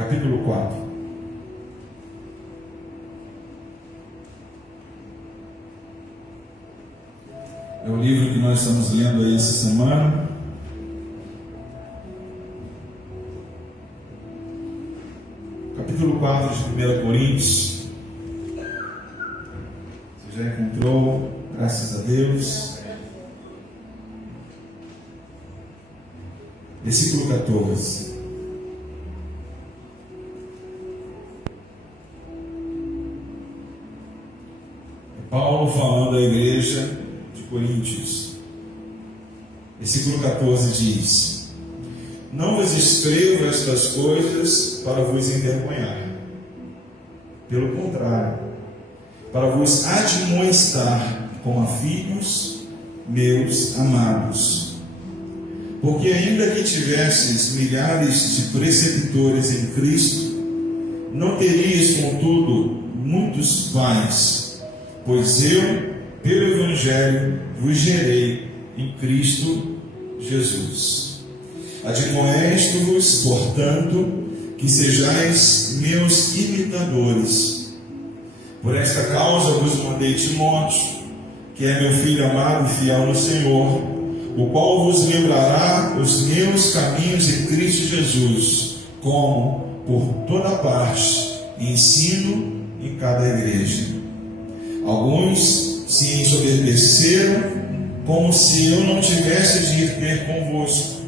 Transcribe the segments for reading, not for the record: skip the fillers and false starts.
capítulo 4. É o livro que nós estamos lendo aí essa semana. Capítulo 4 de 1 Coríntios. Você já encontrou, graças a Deus. Versículo 14. É Paulo falando à igreja de Coríntios. Versículo 14 diz: Não vos escrevo estas coisas para vos envergonhar. Pelo contrário, para vos admoestar como a filhos meus amados. Porque ainda que tivesses milhares de preceptores em Cristo, não terias, contudo, muitos pais, pois eu, pelo Evangelho, vos gerei em Cristo Jesus. Admoesto-vos, portanto, que sejais meus imitadores. Por esta causa vos mandei Timóteo, que é meu filho amado e fiel no Senhor, o qual vos lembrará os meus caminhos em Cristo Jesus, como por toda parte ensino em cada igreja. Alguns se ensoberbeceram, como se eu não tivesse de ir ter convosco,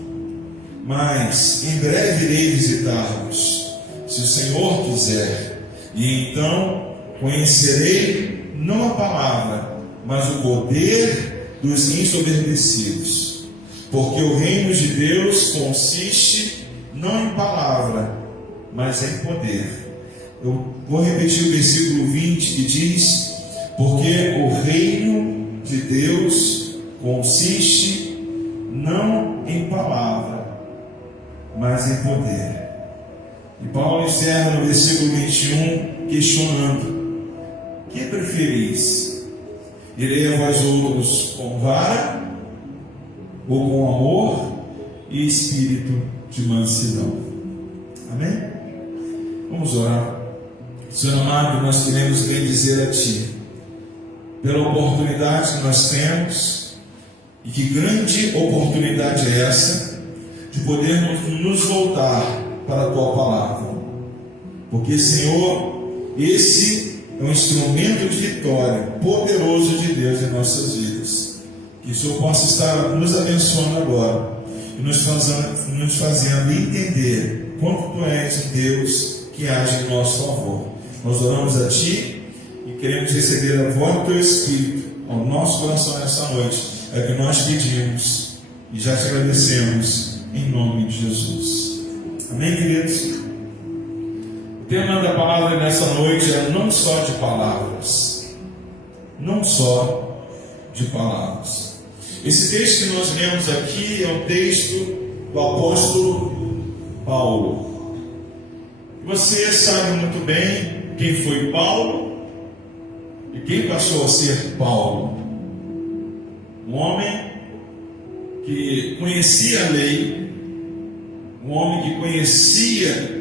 mas em breve irei visitar-vos, se o Senhor quiser, e então conhecerei não a palavra, mas o poder dos ensoberbecidos, porque o reino de Deus consiste não em palavra, mas em poder. Eu vou repetir o versículo 20 que diz: porque o reino de Deus consiste não em palavra, mas em poder. E Paulo encerra no versículo 21 questionando: que preferis? Irei a vós outros com vara ou com amor e espírito de mansidão? Amém? Vamos orar. Senhor amado, nós queremos bendizer a Ti pela oportunidade que nós temos, e que grande oportunidade é essa de podermos nos voltar para a Tua palavra, porque, Senhor, esse é um instrumento de vitória poderoso de Deus em nossas vidas. Que o Senhor possa estar nos abençoando agora e nos fazendo entender quanto Tu és um Deus que age em nosso favor. Nós oramos a Ti e queremos receber a voz do Teu Espírito ao nosso coração nessa noite. É o que nós pedimos e já te agradecemos em nome de Jesus. Amém, queridos? O tema da palavra nessa noite é não só de palavras. Não só de palavras. Esse texto que nós lemos aqui é um texto do apóstolo Paulo. Você sabe muito bem quem foi Paulo e quem passou a ser Paulo. Um homem que conhecia a lei, um homem que conhecia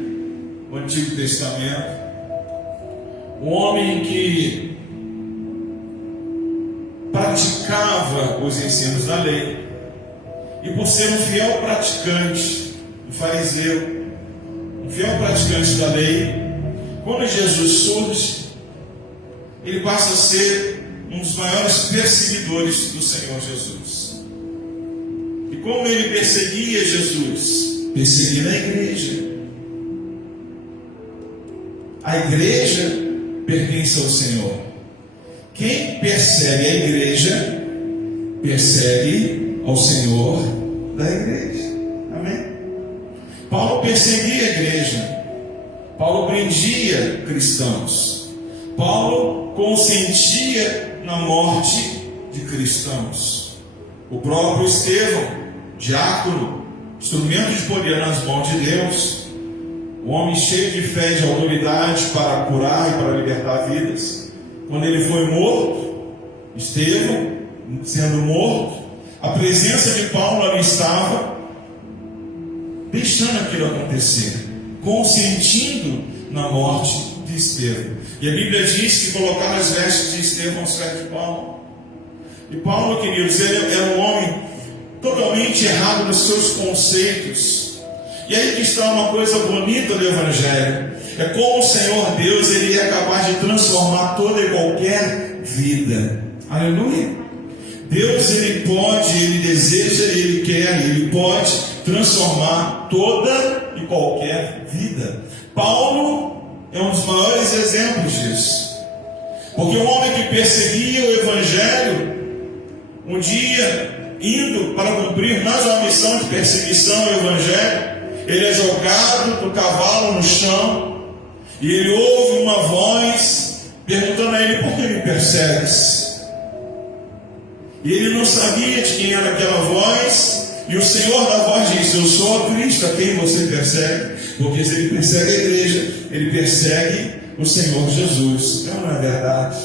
o Antigo Testamento, um homem que praticava os ensinos da lei, e por ser um fiel praticante, um fariseu, um fiel praticante da lei, quando Jesus surge, ele passa a ser um dos maiores perseguidores do Senhor Jesus. E como ele perseguia Jesus? Perseguia a igreja. A igreja pertence ao Senhor. Quem persegue a igreja, persegue ao Senhor da igreja. Amém? Paulo perseguia a igreja. Paulo prendia cristãos. Paulo consentia na morte de cristãos. O próprio Estevão, diácono, instrumento de poder nas mãos de Deus, um homem cheio de fé e de autoridade para curar e para libertar vidas. Quando ele foi morto, Estevão, sendo morto, a presença de Paulo ali estava, deixando aquilo acontecer. consentindo na morte de Estevão. E a Bíblia diz que colocaram as vestes de Estevão aos pés de Paulo. E Paulo, queridos, ele era um homem totalmente errado nos seus conceitos. E aí que está uma coisa bonita do Evangelho. É como o Senhor Deus, ele é capaz de transformar toda e qualquer vida. Aleluia. Deus, ele pode, ele deseja, ele quer, ele pode transformar toda e qualquer vida. Paulo é um dos maiores exemplos disso. Porque um homem que perseguia o Evangelho, um dia, indo para cumprir mais uma missão de perseguição ao Evangelho, ele é jogado do cavalo no chão, e ele ouve uma voz perguntando a ele: por que me persegues? E ele não sabia de quem era aquela voz, e o Senhor da voz disse: eu sou a Cristo a quem você persegue. Porque se ele persegue a igreja, ele persegue o Senhor Jesus. Não é verdade?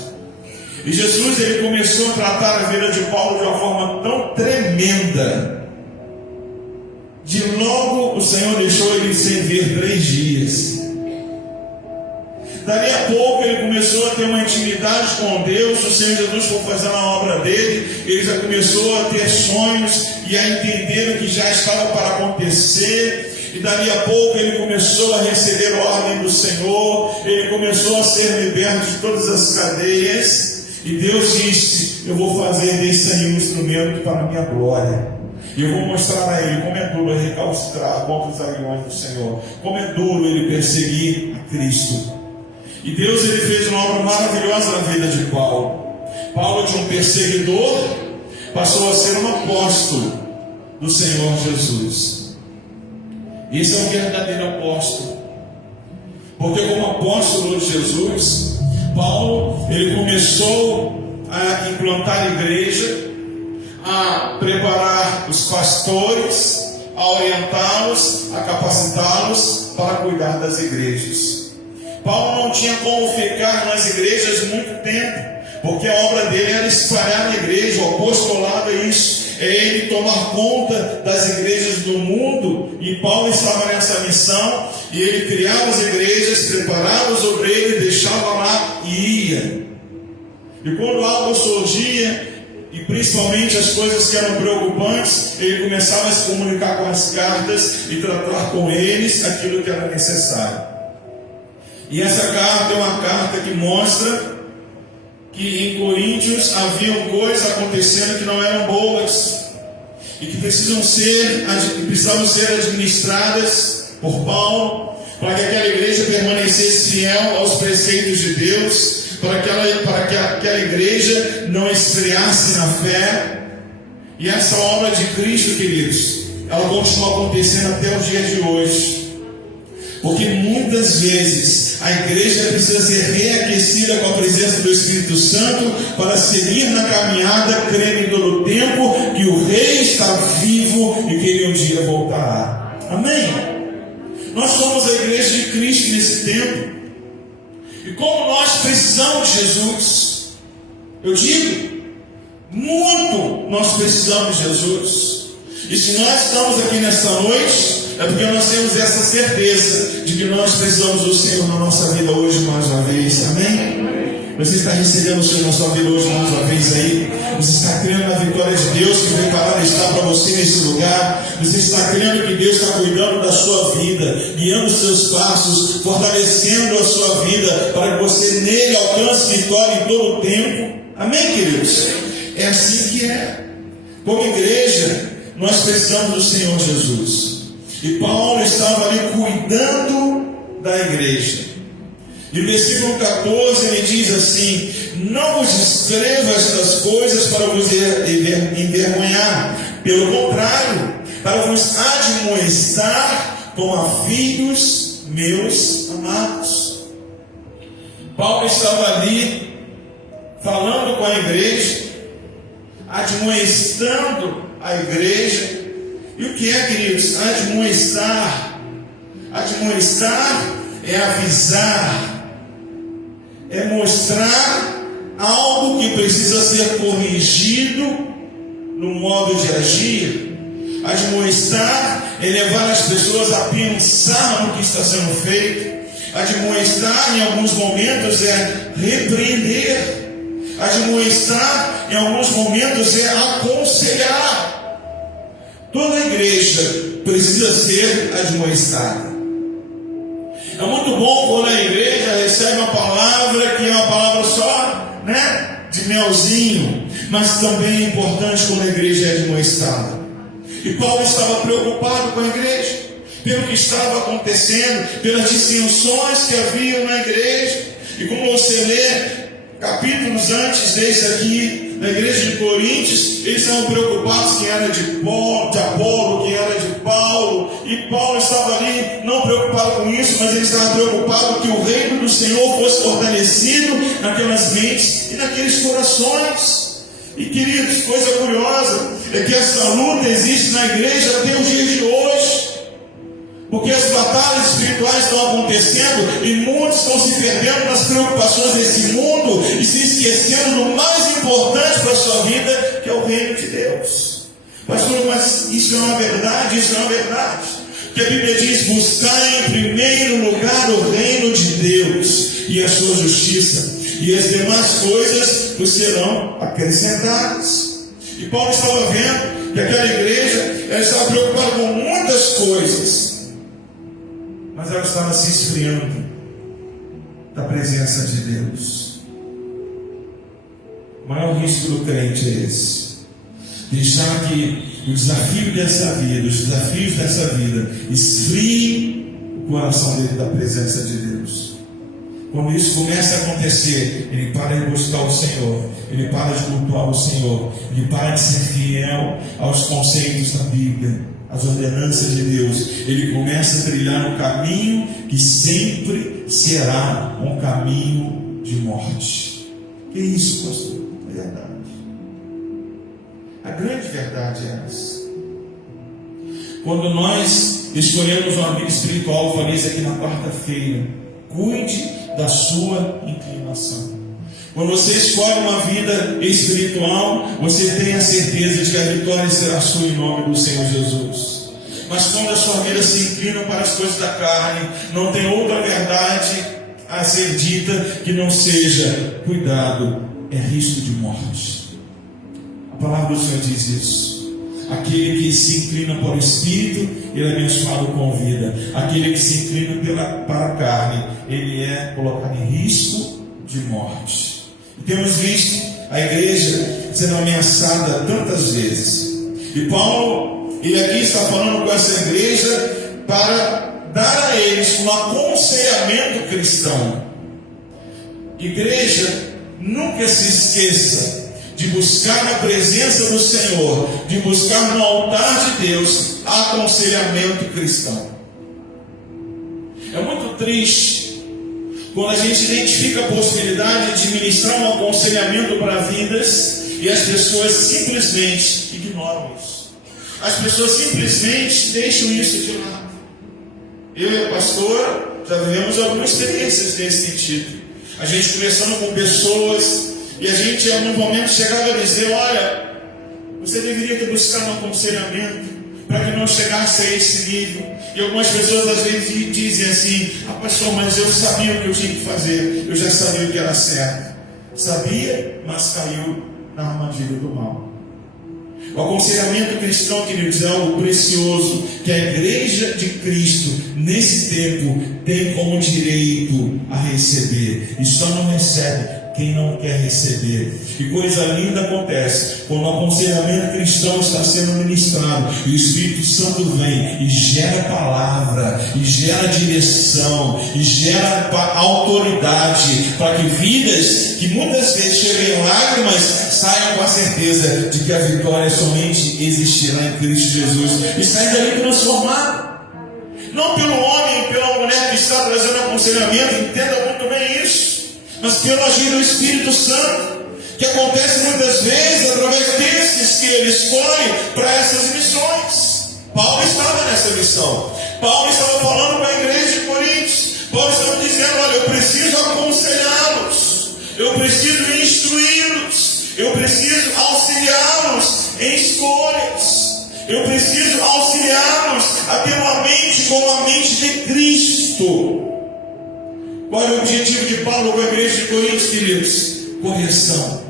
E Jesus, ele começou a tratar a vida de Paulo de uma forma tão tremenda. De logo o Senhor deixou ele sem ver 3 dias. Dali a pouco ele começou a ter uma intimidade com Deus. O Senhor Jesus foi fazendo a obra dele. Ele já começou a ter sonhos e a entender o que já estava para acontecer. E dali a pouco ele começou a receber a ordem do Senhor. Ele começou a ser liberto de todas as cadeias. E Deus disse: eu vou fazer desse aí um instrumento para a minha glória. E eu vou mostrar a ele como é duro recalcitrar contra os aguilhões do Senhor. Como é duro ele perseguir a Cristo. E Deus, ele fez uma obra maravilhosa na vida de Paulo. Paulo, de um perseguidor, passou a ser um apóstolo do Senhor Jesus. Esse é um verdadeiro apóstolo. Porque como apóstolo de Jesus, Paulo, ele começou a implantar a igreja, a preparar os pastores, a orientá-los, a capacitá-los para cuidar das igrejas. Paulo não tinha como ficar nas igrejas muito tempo, porque a obra dele era espalhar na igreja. O apostolado é isso, é ele tomar conta das igrejas do mundo. E Paulo estava nessa missão, e ele criava as igrejas, preparava os obreiros, deixava lá e ia. E quando algo surgia, e principalmente as coisas que eram preocupantes, ele começava a se comunicar com as cartas e tratar com eles aquilo que era necessário. E essa carta é uma carta que mostra que em Coríntios haviam coisas acontecendo que não eram boas e que precisavam ser administradas por Paulo, para que aquela igreja permanecesse fiel aos preceitos de Deus, para que aquela igreja não esfriasse na fé. E essa obra de Cristo, queridos, ela continua acontecendo até os dias de hoje. Porque muitas vezes a igreja precisa ser reaquecida com a presença do Espírito Santo para seguir na caminhada, crendo em todo o tempo que o Rei está vivo e que ele um dia voltará. Amém? Nós somos a igreja de Cristo nesse tempo. E como nós precisamos de Jesus, eu digo, muito nós precisamos de Jesus. E se nós estamos aqui nessa noite, é porque nós temos essa certeza de que nós precisamos do Senhor na nossa vida hoje mais uma vez. Amém? Você está recebendo o Senhor na sua vida hoje mais uma vez aí? Você está crendo na vitória de Deus que preparada está para você nesse lugar? Você está crendo que Deus está cuidando da sua vida, guiando os seus passos, fortalecendo a sua vida, para que você nele alcance vitória em todo o tempo? Amém, queridos? É assim que é. Como igreja, nós precisamos do Senhor Jesus. E Paulo estava ali cuidando da igreja. E no versículo 14 ele diz assim: não vos escrevo estas coisas para vos envergonhar, pelo contrário, para vos admoestar como a filhos meus amados. Paulo estava ali falando com a igreja, admoestando a igreja. E o que é, queridos? Admoestar. Admoestar é avisar, é mostrar algo que precisa ser corrigido no modo de agir. Admoestar em levar as pessoas a pensar no que está sendo feito. Admoestar, em alguns momentos, é repreender. Admoestar, em alguns momentos, é aconselhar. Toda igreja precisa ser admoestada. É muito bom quando a igreja recebe uma palavra que é uma palavra só, de melzinho, mas também é importante quando a igreja é admoestada. E Paulo estava preocupado com a igreja, pelo que estava acontecendo, pelas dissensões que havia na igreja. E como você lê capítulos antes desse aqui, na igreja de Coríntios, eles estavam preocupados quem era de Apolo, quem era de Paulo, e Paulo estava ali não preocupado com isso, mas ele estava preocupado que o reino do Senhor fosse fortalecido naquelas mentes e naqueles corações. E queridos, coisa curiosa é que essa luta existe na igreja até os dias de hoje, porque as batalhas espirituais estão acontecendo e muitos estão se perdendo nas preocupações desse mundo e se esquecendo do mais importante para a sua vida, que é o reino de Deus. Pastor, mas isso é uma verdade? Isso é uma verdade. Porque a Bíblia diz: buscar em primeiro lugar o reino de Deus e a sua justiça, e as demais coisas vos serão acrescentadas. E Paulo estava vendo que aquela igreja, ela estava preocupada com muitas coisas, mas ela estava se esfriando da presença de Deus. O maior risco do crente é esse: deixar que o desafio dessa vida, os desafios dessa vida, esfriem o coração dele da presença de Deus. Quando isso começa a acontecer, ele para de buscar o Senhor, ele para de cultuar o Senhor, ele para de ser fiel aos conceitos da Bíblia, às ordenanças de Deus. Ele começa a trilhar um caminho que sempre será um caminho de morte. Que isso, pastor? É verdade. A grande verdade é essa. Quando nós escolhemos um amigo espiritual, eu falei isso aqui na quarta-feira: cuide da sua inclinação. Quando você escolhe uma vida espiritual, você tem a certeza de que a vitória será sua em nome do Senhor Jesus. Mas quando a sua vida se inclina para as coisas da carne, não tem outra verdade a ser dita que não seja: cuidado, é risco de morte. A palavra do Senhor diz isso. Aquele que se inclina para o Espírito, ele é abençoado com vida. Aquele que se inclina para a carne, ele é colocado em risco de morte. E temos visto a igreja sendo ameaçada tantas vezes. E Paulo, ele aqui está falando com essa igreja para dar a eles um aconselhamento cristão. Igreja, nunca se esqueça de buscar na presença do Senhor, de buscar no altar de Deus aconselhamento cristão. É muito triste quando a gente identifica a possibilidade de ministrar um aconselhamento para vidas e as pessoas simplesmente ignoram isso. As pessoas simplesmente deixam isso de lado. Eu e a pastora já vivemos algumas experiências nesse sentido. A gente conversando com pessoas, e a gente em algum momento chegava a dizer: olha, você deveria ter buscado um aconselhamento para que não chegasse a esse nível. E algumas pessoas às vezes dizem assim: pastor, mas eu sabia o que eu tinha que fazer, eu já sabia o que era certo. Sabia, mas caiu na armadilha do mal. O aconselhamento cristão, queridos, é algo precioso que a igreja de Cristo nesse tempo tem como direito a receber, e só não recebe quem não quer receber. E coisa linda acontece quando o aconselhamento cristão está sendo ministrado e o Espírito Santo vem e gera palavra, e gera direção, e gera autoridade, para que vidas que muitas vezes chegam em lágrimas saiam com a certeza de que a vitória somente existirá em Cristo Jesus, e saem dali transformado. Não pelo homem, pela mulher que está trazendo aconselhamento, entenda muito bem isso, mas pelo agir do Espírito Santo, que acontece muitas vezes através desses que ele escolhe para essas missões. Paulo estava nessa missão. Paulo estava falando para a igreja de Coríntios. Paulo estava dizendo: olha, eu preciso aconselhá-los, eu preciso instruí-los, eu preciso auxiliá-los em escolhas, eu preciso auxiliá-los a objetivo de Paulo com a igreja de Corinto, queridos? Correção.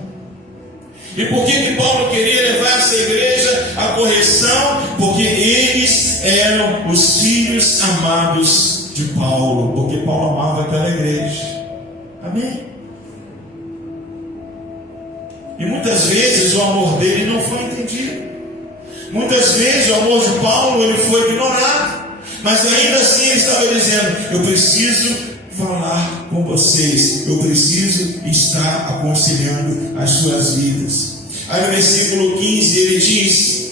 E por que Paulo queria levar essa igreja à correção? Porque eles eram os filhos amados de Paulo, porque Paulo amava aquela igreja. Amém? E muitas vezes o amor dele não foi entendido. Muitas vezes o amor de Paulo ele foi ignorado. Mas ainda assim ele estava dizendo: eu preciso falar com vocês, eu preciso estar aconselhando as suas vidas. Aí no versículo 15 ele diz: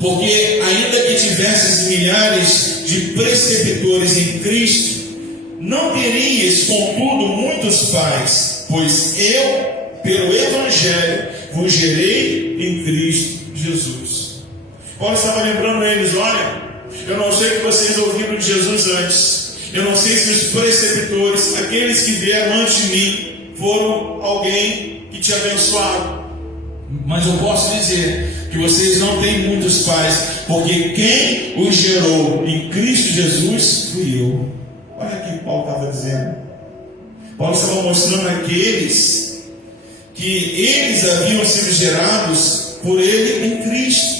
porque ainda que tivesses milhares de preceptores em Cristo, não terias contudo muitos pais, pois eu, pelo Evangelho, vos gerei em Cristo Jesus. Paulo estava lembrando eles: olha, eu não sei o que vocês ouviram de Jesus antes, eu não sei se os preceptores, aqueles que vieram antes de mim, foram alguém que te abençoaram, mas eu posso dizer que vocês não têm muitos pais, porque quem os gerou em Cristo Jesus fui eu. Olha o que Paulo estava dizendo. Paulo estava mostrando àqueles que eles haviam sido gerados por ele em Cristo.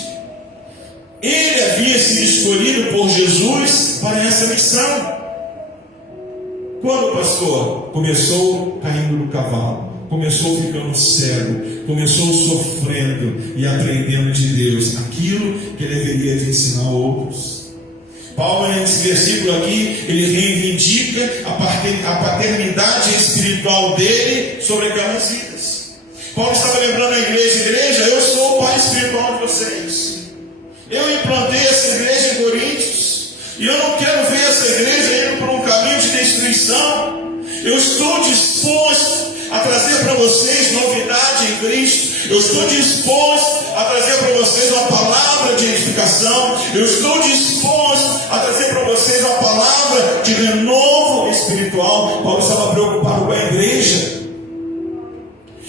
Ele havia sido escolhido por Jesus para essa missão. Quando o pastor começou caindo do cavalo, começou ficando cego, começou sofrendo e aprendendo de Deus aquilo que ele deveria de ensinar a outros. Paulo, nesse versículo aqui, ele reivindica a paternidade espiritual dele sobre aquelas vidas. Paulo estava lembrando a igreja: eu sou o pai espiritual de vocês. Eu implantei essa igreja em Coríntios, e eu não quero ver essa igreja indo por um caminho de destruição. Eu estou disposto a trazer para vocês novidade em Cristo. Eu estou disposto a trazer para vocês uma palavra de edificação. Eu estou disposto a trazer para vocês uma palavra de renovo espiritual. Paulo estava preocupado com a igreja.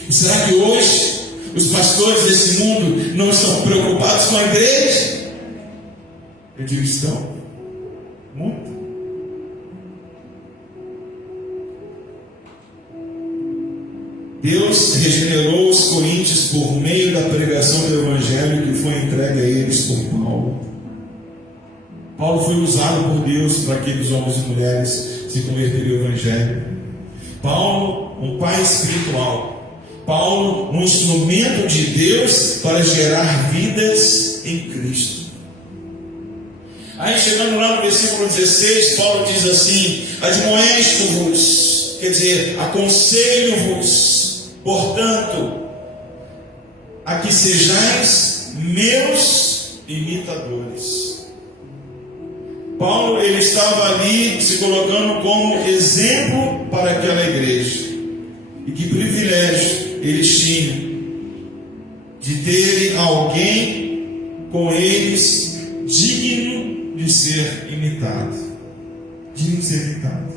E será que hoje os pastores desse mundo não estão preocupados com a igreja? Eu digo: estão. Muito. Deus regenerou os coríntios por meio da pregação do Evangelho que foi entregue a eles por Paulo. Paulo foi usado por Deus para aqueles homens e mulheres se converterem ao Evangelho. Paulo, um pai espiritual. Paulo, um instrumento de Deus para gerar vidas em Cristo. Aí chegando lá no versículo 16, Paulo diz assim: admoesto-vos, quer dizer, aconselho-vos, portanto, a que sejais meus imitadores. Paulo, ele estava ali se colocando como exemplo para aquela igreja. E que privilégio eles tinham de terem alguém com eles digno de ser imitado. Digno de ser imitado.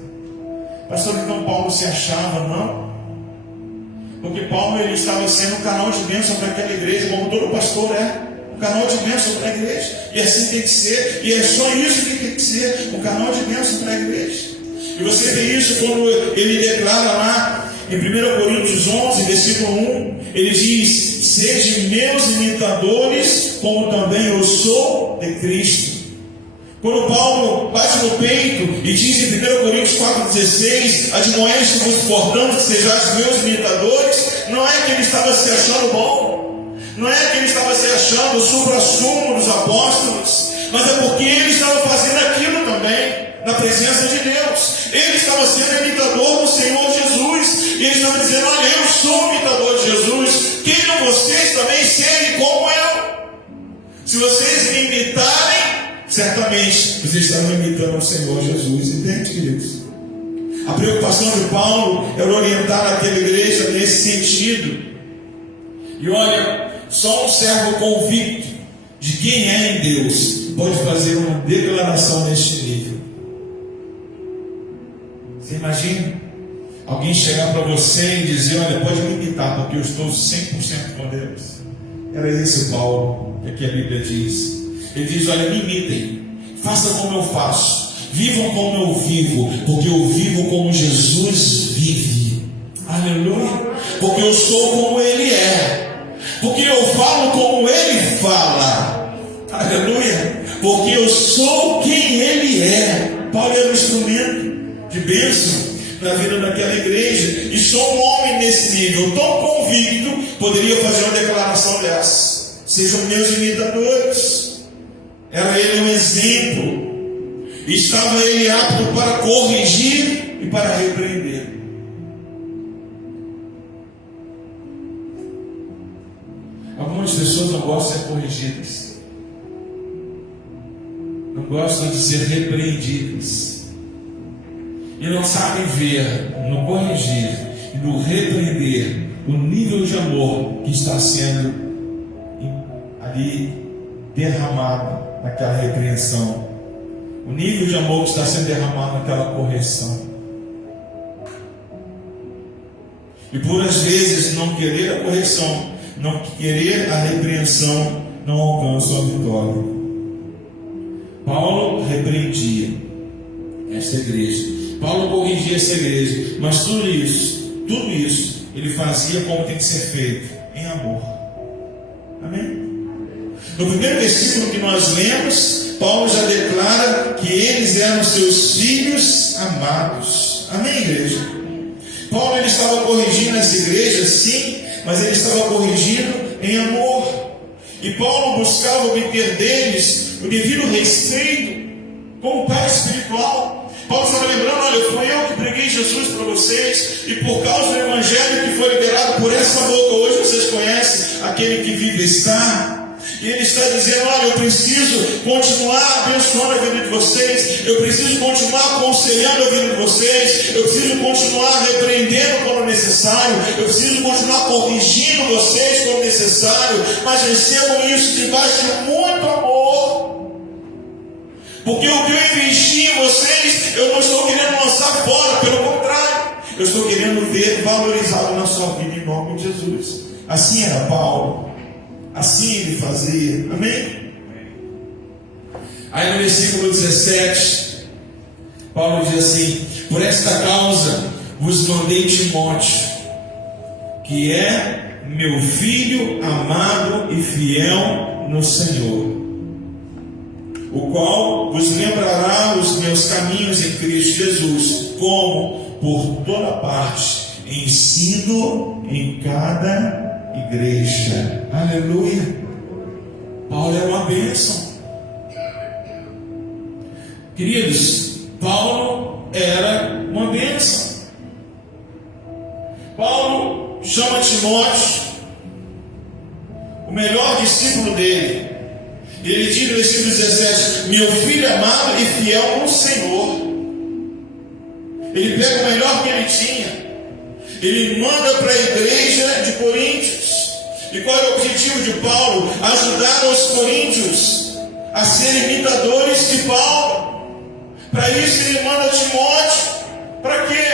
Pastor, então Paulo se achava? Não. Porque Paulo ele estava sendo um canal de bênção para aquela igreja, como todo pastor é. Um canal de bênção para a igreja. E assim tem que ser. E é só isso que tem que ser. Um canal de bênção para a igreja. E você vê isso quando ele declara lá em 1 Coríntios 11, versículo 1, ele diz: sede meus imitadores, como também eu sou de Cristo. Quando Paulo bate no peito e diz em 1 Coríntios 4,16: admoesto-vos, portanto, que sejais meus imitadores, não é que ele estava se achando bom, não é que ele estava se achando o supra-sumo dos apóstolos, mas é porque ele estava fazendo aquilo também, na presença de Deus. Ele estava sendo imitador do Senhor Jesus. E ele estava dizendo: olha, eu sou imitador de Jesus. Queiram vocês também serem como eu. Se vocês me imitarem, certamente vocês estarão imitando o Senhor Jesus. Entende, queridos? A preocupação de Paulo era orientar aquela igreja nesse sentido. E olha, só um servo convicto de quem é em Deus pode fazer uma declaração neste nível. Você imagina alguém chegar para você e dizer: olha, pode me imitar, porque eu estou 100% com Deus. Era esse Paulo que aqui a Bíblia diz. Ele diz: olha, me imitem, faça como eu faço, Vivam como eu vivo, porque eu vivo como Jesus vive. Aleluia. Porque eu sou como Ele é. Porque eu falo como Ele fala. Aleluia. Porque eu sou quem Ele é. Paulo era um instrumento de bênção na vida daquela igreja. E só um homem nesse nível tão convicto poderia fazer uma declaração dessa. Sejam meus imitadores. Era ele um exemplo. Estava ele apto para corrigir e para repreender. Algumas pessoas não gostam de ser corrigidas, não gostam de ser repreendidas, e não sabem ver no corrigir e no repreender o nível de amor que está sendo ali derramado naquela repreensão, o nível de amor que está sendo derramado naquela correção. E por às vezes não querer a correção, não querer a repreensão, não alcança a vitória. Paulo repreendia esta igreja, Paulo corrigia essa igreja, mas tudo isso ele fazia como tem que ser feito, em amor. Amém? No primeiro versículo que nós lemos, Paulo já declara que eles eram seus filhos amados. Amém, igreja? Paulo ele estava corrigindo essa igreja, sim, mas ele estava corrigindo em amor. E Paulo buscava obter deles o devido respeito como pai espiritual. Paulo estava lembrando: olha, foi eu que preguei Jesus para vocês, e por causa do evangelho que foi liberado por essa boca, hoje vocês conhecem aquele que vive está. E ele está dizendo: olha, eu preciso continuar abençoando a vida de vocês, eu preciso continuar aconselhando a vida de vocês, eu preciso continuar repreendendo quando necessário, eu preciso continuar corrigindo vocês quando necessário, mas recebam isso debaixo de muito amor, porque o que eu investi em vocês, eu não estou querendo lançar fora, pelo contrário, eu estou querendo ver valorizado na sua vida em nome de Jesus. Assim era Paulo, assim ele fazia. Amém? Aí no versículo 17, Paulo diz assim: por esta causa vos mandei Timóteo, que é meu filho amado e fiel no Senhor, o qual vos lembrará os meus caminhos em Cristo Jesus, como por toda parte ensino em cada igreja. Aleluia. Paulo era uma bênção. Queridos, Paulo era uma bênção. Paulo chama Timóteo, o melhor discípulo dele. Ele diz no versículo 17: meu filho amado e fiel no Senhor. Ele pega o melhor que ele tinha, ele manda para a igreja de Coríntios. E qual é o objetivo de Paulo? Ajudar os coríntios a serem imitadores de Paulo. Para isso ele manda Timóteo. Para quê?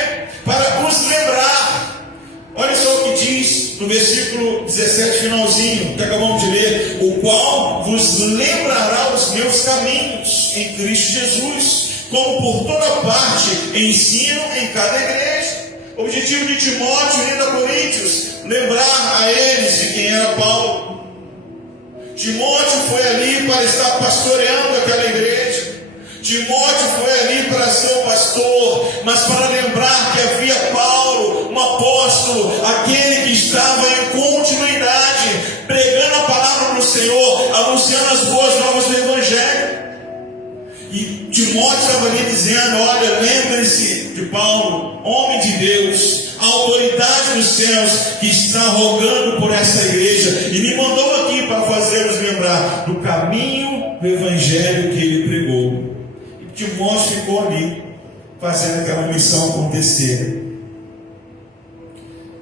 Para os lembrar. Olha só o que diz no versículo 17, finalzinho, que acabamos de ler: o qual vos lembrará os meus caminhos em Cristo Jesus, como por toda parte ensino em cada igreja. O objetivo de Timóteo indo a Coríntios, lembrar a eles de quem era Paulo. Timóteo foi ali para estar pastoreando aquela igreja. Timóteo foi ali para ser o pastor, mas para lembrar que havia Paulo, um apóstolo, aquele que estava em continuidade, pregando a palavra do Senhor, anunciando as boas novas do Evangelho. E Timóteo estava ali dizendo: olha, lembre-se de Paulo, homem de Deus, a autoridade dos céus, que está rogando por essa igreja, e me mandou aqui para fazer-nos lembrar do caminho do Evangelho que ele pregou. E Timóteo ficou ali, fazendo aquela missão acontecer,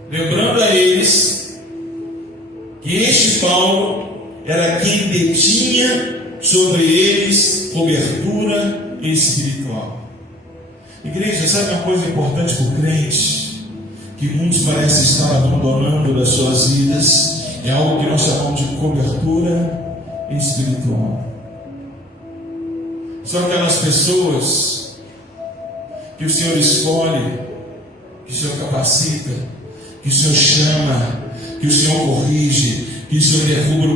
lembrando a eles que este Paulo era quem detinha sobre eles cobertura espiritual. Igreja, sabe uma coisa importante para o crente, que muitos parecem estar abandonando das suas vidas? É algo que nós chamamos de cobertura espiritual. São aquelas pessoas que o Senhor escolhe, que o Senhor capacita, que o Senhor chama, que o Senhor corrige, que o Senhor derruba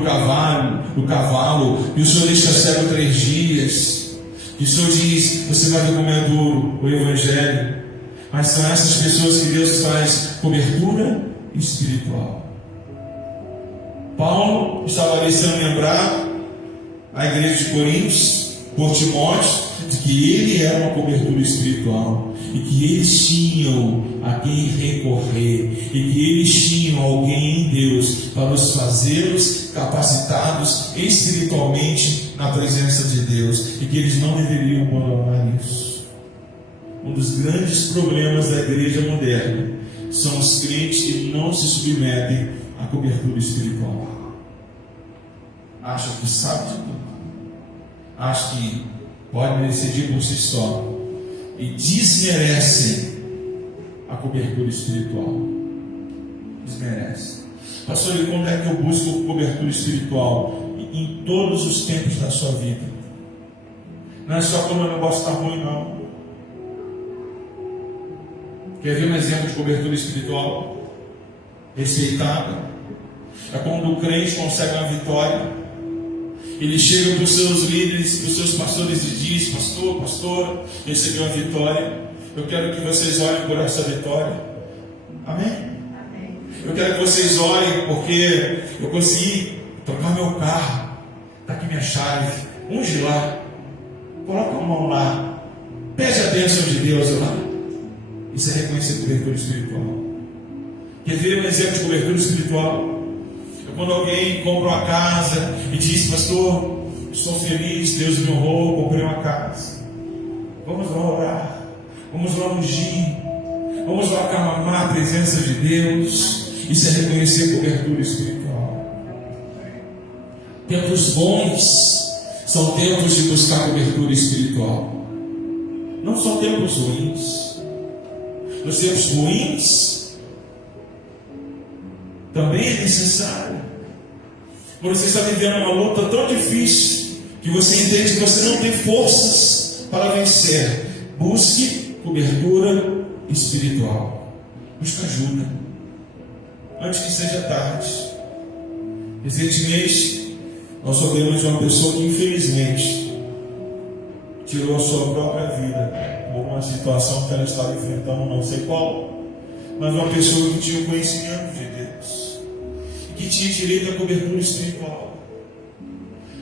o cavalo, que o Senhor deixa cego 3 dias, que o Senhor diz, você vai ver como é duro o Evangelho. Mas são essas pessoas que Deus faz cobertura espiritual. Paulo estava ali sendo lembrar a igreja de Coríntios, por Timóteo, de que ele era uma cobertura espiritual e que eles tinham a quem recorrer e que eles tinham alguém em Deus para os fazê-los capacitados espiritualmente na presença de Deus e que eles não deveriam abandonar isso. Um dos grandes problemas da igreja moderna são os crentes que não se submetem à cobertura espiritual. Acham que sabe de tudo, acham que podem decidir por si só e desmerecem a cobertura espiritual. Desmerecem. Pastor, e como é que eu busco cobertura espiritual? Em todos os tempos da sua vida. Não é só quando o negócio está ruim, não. Quer ver um exemplo de cobertura espiritual respeitada? É quando o crente consegue uma vitória. Ele chega para os seus líderes, para os seus pastores e diz: pastor, pastora, recebi uma vitória. Eu quero que vocês orem por essa vitória. Amém? Amém. Eu quero que vocês orem porque eu consegui trocar meu carro. Está aqui minha chave. Unge lá. Coloca a mão lá. Pede a bênção de Deus lá. Isso é reconhecer cobertura espiritual. Quer ver um exemplo de cobertura espiritual? É quando alguém compra uma casa e diz: pastor, estou feliz, Deus me honrou, comprei uma casa. Vamos lá orar, vamos lá ungir, vamos lá clamar a presença de Deus. Isso é reconhecer cobertura espiritual. Tempos bons são tempos de buscar cobertura espiritual. Não são tempos ruins. Nos tempos ruins também é necessário. Quando você está vivendo uma luta tão difícil que você entende que você não tem forças para vencer, busque cobertura espiritual. Busque ajuda antes que seja tarde. Recentemente nós soubemos de uma pessoa que infelizmente tirou a sua própria vida por uma situação que ela estava enfrentando, não sei qual, mas uma pessoa que tinha o conhecimento de Deus, que tinha direito à cobertura espiritual,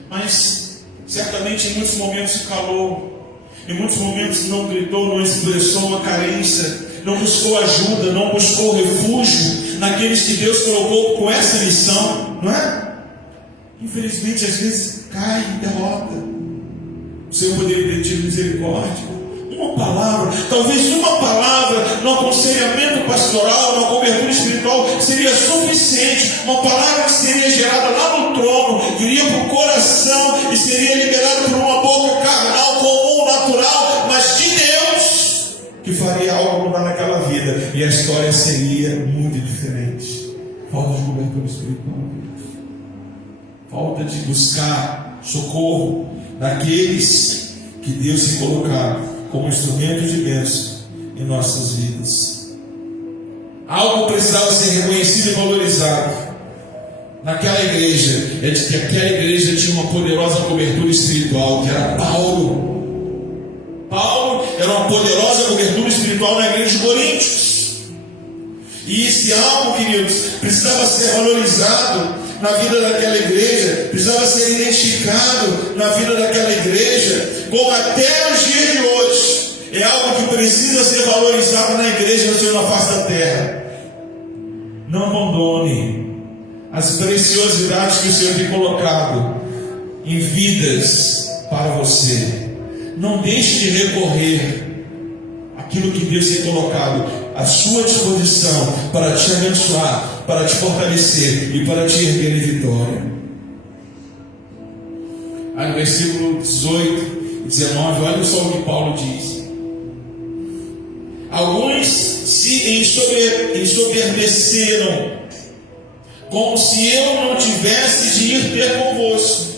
mas certamente em muitos momentos se calou, em muitos momentos não gritou, não expressou uma carência, não buscou ajuda, não buscou refúgio naqueles que Deus colocou com essa missão, não é? Infelizmente às vezes cai em derrota. O Senhor poderia ter tido misericórdia. Uma palavra, talvez uma palavra no aconselhamento pastoral, na cobertura espiritual seria suficiente. Uma palavra que seria gerada lá no trono, que iria para o coração e seria liberada por uma boca carnal, comum, natural, mas de Deus, que faria algo mudar naquela vida, e a história seria muito diferente. Falta de cobertura espiritual, falta de buscar socorro daqueles que Deus se colocar como instrumento de bênção em nossas vidas. Algo precisava ser reconhecido e valorizado naquela igreja, é de que aquela igreja tinha uma poderosa cobertura espiritual, que era Paulo. Paulo era uma poderosa cobertura espiritual na igreja de Coríntios. E esse algo, queridos, precisava ser valorizado na vida daquela igreja, precisava ser identificado na vida daquela igreja, como até os dias de hoje é algo que precisa ser valorizado na igreja na face da terra. Não abandone as preciosidades que o Senhor tem colocado em vidas para você. Não deixe de recorrer àquilo que Deus tem colocado à sua disposição para te abençoar, para te fortalecer e para te erguer em vitória. Aí no versículo 18 e 19, olha só o que Paulo diz. Alguns se ensoberbeceram, como se eu não tivesse de ir ter convosco,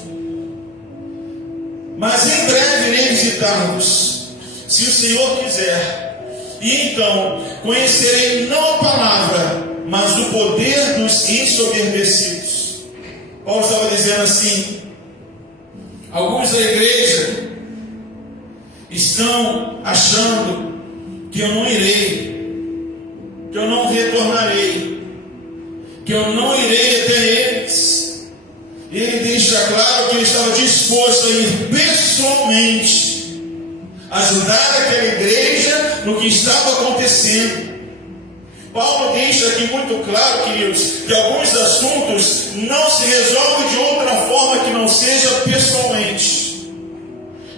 mas em breve irei visitar-vos, se o Senhor quiser. E então conhecerei não a palavra, mas o poder dos ensoberbecidos. Paulo estava dizendo assim: alguns da igreja estão achando que eu não irei, que eu não retornarei, que eu não irei até eles. E ele deixa claro que ele estava disposto a ir pessoalmente, ajudar aquela igreja no que estava acontecendo. Paulo deixa aqui muito claro, queridos, que alguns assuntos não se resolvem de outra forma que não seja pessoalmente.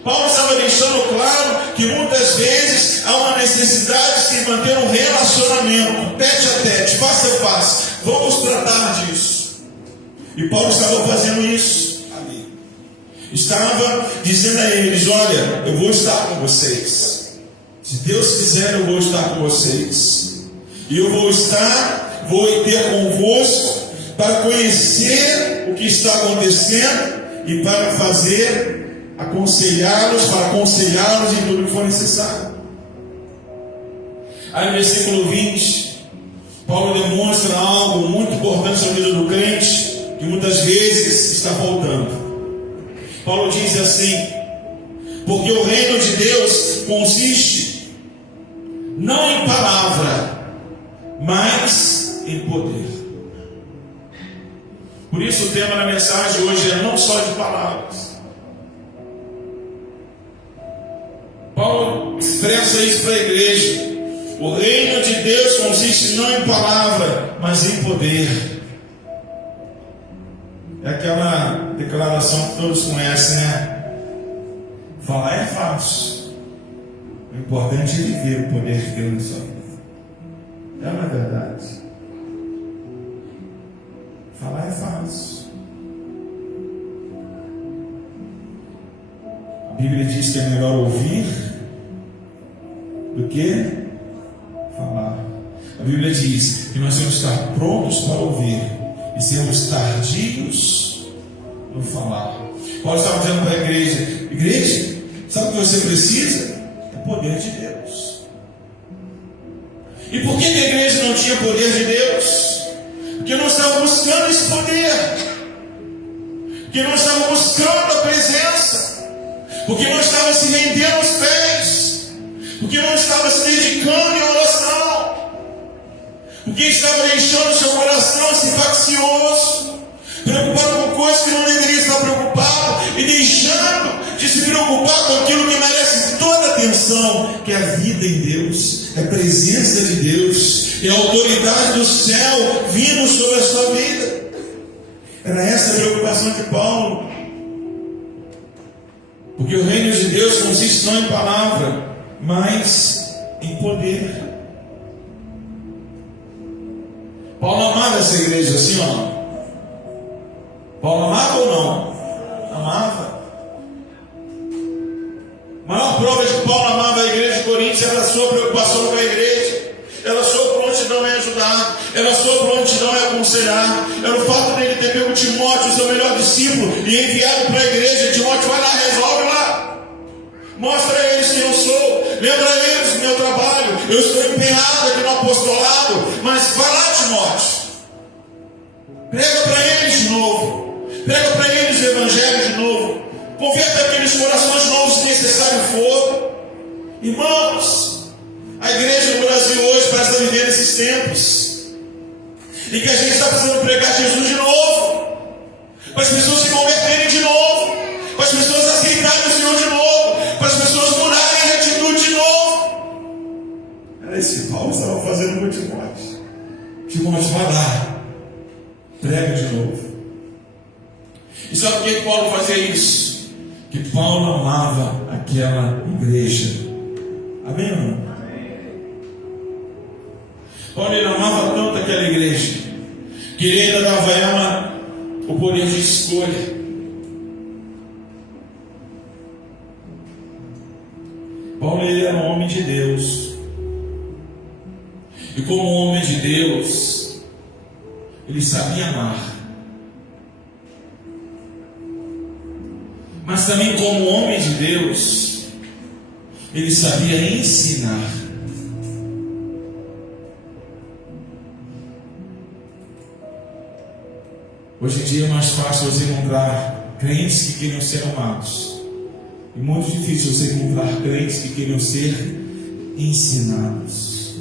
Paulo estava deixando claro que muitas vezes há uma necessidade de se manter um relacionamento, tete a tete, face a face. Vamos tratar disso. E Paulo estava fazendo isso ali. Estava dizendo a eles: olha, eu vou estar com vocês. Se Deus quiser, eu vou estar com vocês. E eu vou ter convosco para conhecer o que está acontecendo e para aconselhá-los em tudo que for necessário. Aí no versículo 20, Paulo demonstra algo muito importante na vida do crente, que muitas vezes está faltando. Paulo diz assim: porque o reino de Deus consiste não em palavra, mas em poder. Por isso o tema da mensagem hoje é não só de palavras. Paulo expressa isso para a igreja: o reino de Deus consiste não em palavra, mas em poder. É aquela declaração que todos conhecem, né? Falar é fácil, o importante é viver o poder de Deus na sua vida. É uma verdade. Falar é fácil. A Bíblia diz que é melhor ouvir do que falar. A Bíblia diz que nós temos que estar prontos para ouvir e sermos tardios no falar. Paulo estava dizendo para a igreja: igreja, sabe o que você precisa? É o poder de Deus. E por que a igreja não tinha poder de Deus? Porque não estava buscando esse poder, porque não estava buscando a presença, porque não estava se rendendo aos pés, porque não estava se dedicando em oração, porque estava deixando seu coração assim faccioso, preocupado com coisas que não deveria estar preocupado, e deixando de se preocupar com aquilo que merece toda a atenção, que é a vida em Deus, é a presença de Deus, é a autoridade do céu vindo sobre a sua vida. Era essa a preocupação de Paulo. Porque o reino de Deus consiste não em palavra, mas em poder. Paulo amava essa igreja assim ou não? Paulo amava ou não? Amava. A maior prova de que Paulo amava a igreja de Coríntios era a sua preocupação com a igreja, era a sua prontidão em ajudar, era a sua prontidão em aconselhar, era o fato dele ter pego Timóteo, o seu melhor discípulo, e enviado para a igreja. Timóteo, vai lá, resolve lá, mostra a eles quem eu sou, lembra a eles do meu trabalho, eu estou empenhado aqui no apostolado, mas vai lá, Timóteo, prega para eles de novo, prega para eles o evangelho de novo, converta aqueles corações novos se necessário for. Irmãos, a igreja no Brasil hoje parece estar vivendo esses tempos em que a gente está precisando pregar Jesus de novo, para as pessoas se converterem de novo, para as pessoas aceitarem o Senhor de novo, para as pessoas mudarem de atitude de novo. Era isso que Paulo estava fazendo com Timóteo. Timóteo, vai lá, prega de novo. E sabe por que Paulo fazia isso? Que Paulo amava aquela igreja. Amém ou não? Paulo, ele amava tanto aquela igreja que ele ainda dava a ela o poder de escolha. Paulo, ele era um homem de Deus, e como homem de Deus, ele sabia amar, mas também como homem de Deus, ele sabia ensinar. Hoje em dia é mais fácil você encontrar crentes que queiram ser amados. E muito difícil você encontrar crentes que queiram ser ensinados.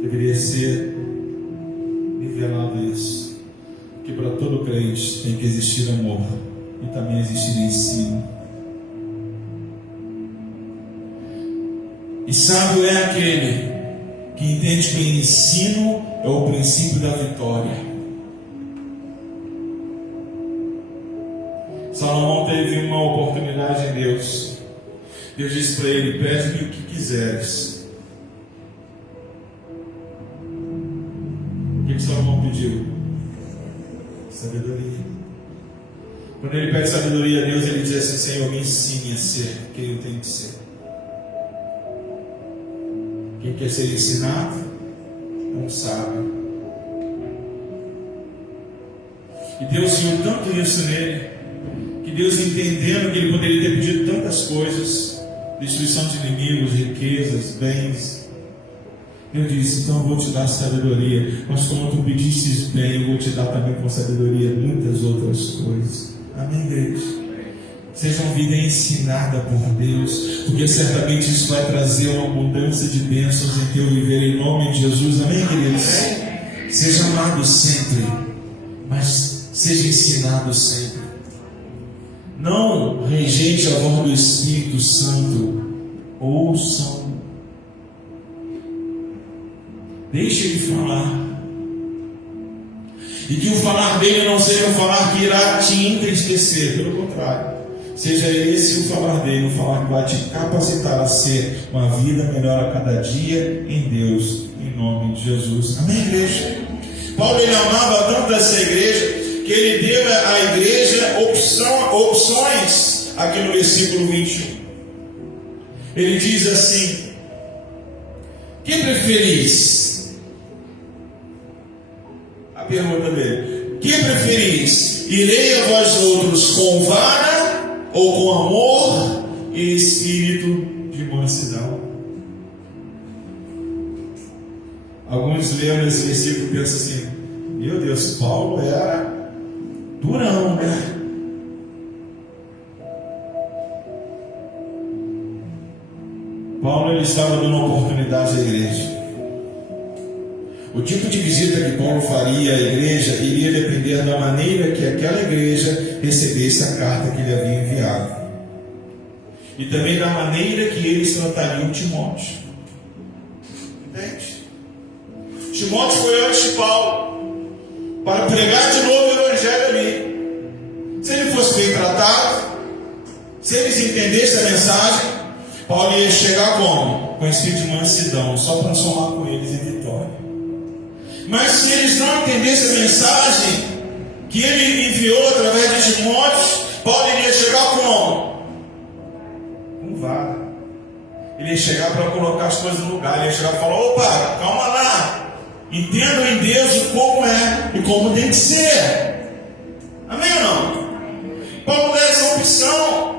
Deveria ser nivelado isso. Que para todo crente tem que existir amor e também existir ensino. E sábio é aquele que entende que o ensino é o princípio da vitória. Salomão teve uma oportunidade em Deus. Deus disse para ele: pede-me o que quiseres. O que Salomão pediu? Sabedoria. Quando ele pede sabedoria a Deus, ele diz assim: Senhor, me ensine a ser quem eu tenho que ser. Quem quer ser ensinado não sabe. E Deus viu tanto isso nele, que Deus, entendendo que ele poderia ter pedido tantas coisas, destruição de inimigos, riquezas, bens, Deus disse: então eu vou te dar sabedoria, mas como tu pedistes bem, eu vou te dar também com sabedoria muitas outras coisas. Amém, igreja? Seja uma vida ensinada por Deus, porque certamente isso vai trazer uma abundância de bênçãos em teu viver, em nome de Jesus. Amém, queridos? Seja amado sempre, mas seja ensinado sempre. Não rejeite a voz do Espírito Santo. Ouçam. Deixe ele falar. E que o falar dele não seja um falar que irá te entristecer, pelo contrário. Seja esse o falar dele, um falar que vai te capacitar a ser uma vida melhor a cada dia em Deus, em nome de Jesus. Amém, igreja? Paulo, ele amava tanto essa igreja, que ele deu à igreja opções, aqui no versículo 21. Ele diz assim: que preferis? A pergunta dele: que preferis? Irei a vós outros com vara ou com amor e espírito de mansidão? Alguns leram esse versículo e pensam assim: meu Deus, Paulo era durão, né? Paulo, ele estava dando uma oportunidade à igreja. O tipo de visita que Paulo faria à igreja iria depender da maneira que aquela igreja recebesse a carta que ele havia enviado, e também da maneira que eles tratariam Timóteo. Entende? Timóteo foi antes de Paulo para pregar de novo o evangelho ali. Se ele fosse bem tratado, se eles entendessem a mensagem, Paulo ia chegar como? Com espírito de mansidão, só para somar com eles em vitória. Mas se eles não entendessem a mensagem que ele enviou através de Timóteo, Paulo iria chegar como? Com vara. Ele ia chegar para colocar as coisas no lugar. Ele ia chegar e falar: opa, calma lá, entendam em Deus o como é e como tem que ser. Amém ou não? Paulo dá essa opção.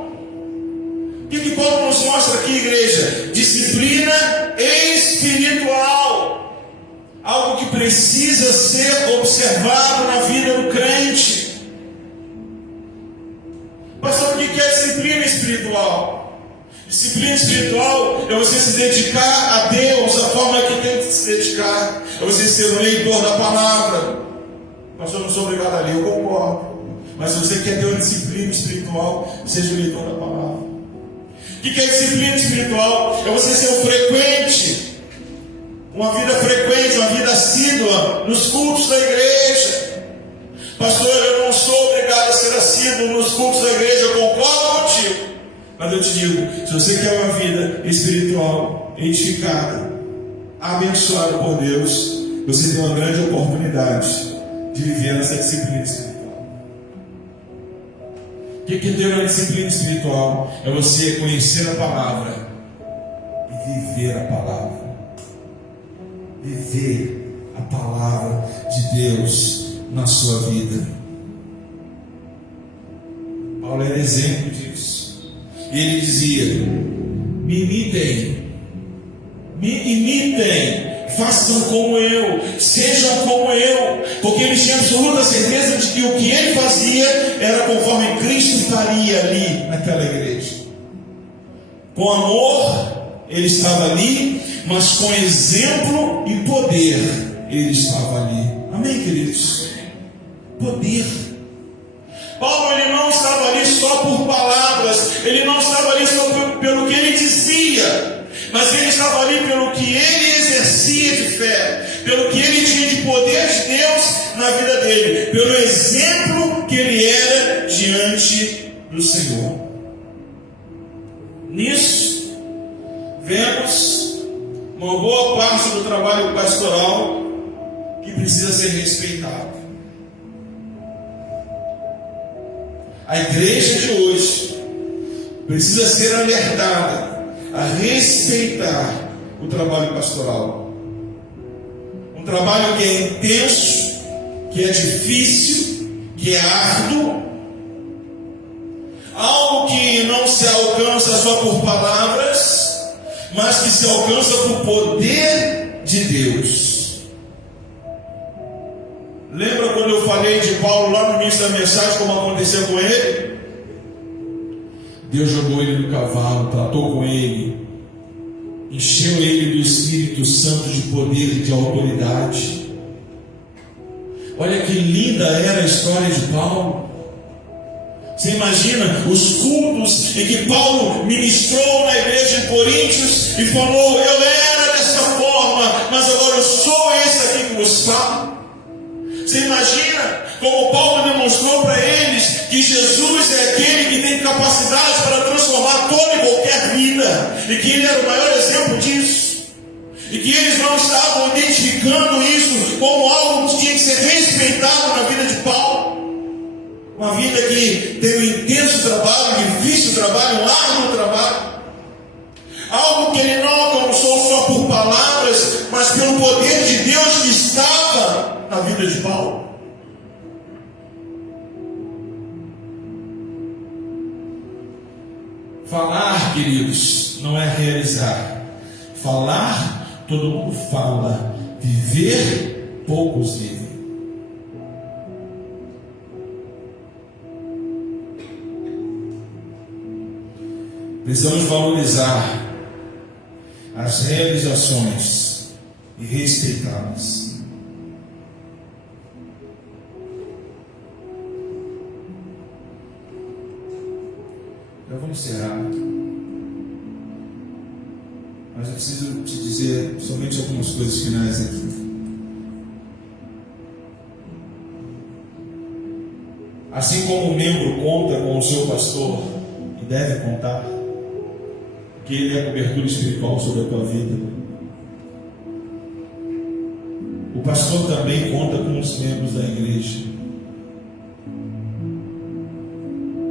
O que Paulo nos mostra aqui, igreja? Disciplina espiritual. Algo que precisa ser observado na vida do crente. Pastor, o que é disciplina espiritual? Disciplina espiritual é você se dedicar a Deus da forma que tem que se dedicar. É você ser um leitor da palavra. Pastor, não sou obrigado a ler, eu concordo. Mas se você quer ter uma disciplina espiritual, seja o leitor da palavra. O que é disciplina espiritual? É você ser um frequente, uma vida frequente, uma vida assídua nos cultos da igreja. Pastor, eu não sou obrigado a ser assíduo nos cultos da igreja, eu concordo contigo. Mas eu te digo, se você quer uma vida espiritual, edificada, abençoada por Deus, você tem uma grande oportunidade de viver nessa disciplina espiritual. O que é ter uma disciplina espiritual? É você conhecer a palavra e viver a palavra. Viver a palavra de Deus na sua vida. Paulo era exemplo disso. E ele dizia: me me imitem, façam como eu, sejam como eu, porque eles tinham absoluta certeza de que o que ele fazia era conforme Cristo faria ali naquela igreja. Com amor ele estava ali, mas com exemplo e poder ele estava ali. Amém, queridos? Poder. Paulo, ele não estava ali só por palavras, ele não estava ali só pelo que ele dizia, mas ele estava ali pelo que ele exercia de fé, pelo que ele tinha de poder de Deus na vida dele, pelo exemplo que ele era diante do Senhor. Nisso, vemos uma boa parte do trabalho pastoral que precisa ser respeitado. A igreja de hoje precisa ser alertada a respeitar o trabalho pastoral. Um trabalho que é intenso, que é difícil, que é árduo, algo que não se alcança só por palavras, mas que se alcança por poder de Deus. Lembra quando eu falei de Paulo lá no início da mensagem, como aconteceu com ele? Deus jogou ele no cavalo, tratou com ele, encheu ele do Espírito Santo de poder e de autoridade. Olha que linda era a história de Paulo. Você imagina os cultos em que Paulo ministrou na igreja de Coríntios e falou: eu era dessa forma, mas agora eu sou esse aqui que vos falo. Você imagina como Paulo demonstrou para eles que Jesus é aquele que tem capacidade para transformar toda e qualquer vida, e que ele era o maior exemplo disso, e que eles não estavam identificando isso como algo que tinha que ser respeitado na vida de Paulo. Uma vida que tem um intenso trabalho, um difícil trabalho, um árduo trabalho, algo que ele não alcançou só por palavras, mas pelo poder de Deus que estava na vida de Paulo. Falar, queridos, não é realizar. Falar, todo mundo fala. Viver, poucos vivem. Precisamos valorizar as realizações e respeitá-las. Já vou encerrar, mas eu preciso te dizer somente algumas coisas finais aqui. Assim como o membro conta com o seu pastor, e deve contar, que ele é a cobertura espiritual sobre a tua vida, o pastor também conta com os membros da igreja.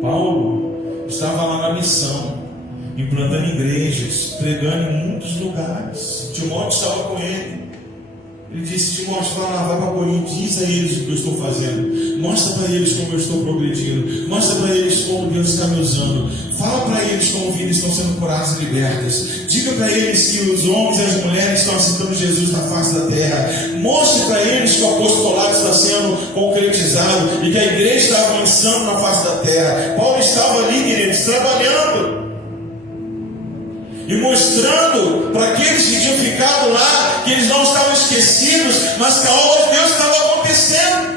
Paulo estava lá na missão, implantando igrejas, pregando em muitos lugares. Timóteo estava com ele. Ele disse: Timóteo, vai para Corinto, diz a eles o que eu estou fazendo, mostra para eles como eu estou progredindo, mostra para eles como Deus está me usando, fala para eles como vidas estão sendo curadas e libertas, diga para eles que os homens e as mulheres estão aceitando Jesus na face da terra, mostre para eles que o apostolado está sendo concretizado e que a igreja está avançando na face da terra. Paulo estava ali, queridos, trabalhando e mostrando para aqueles que tinham ficado lá que eles não estavam esquecidos, mas que a obra de Deus estava acontecendo,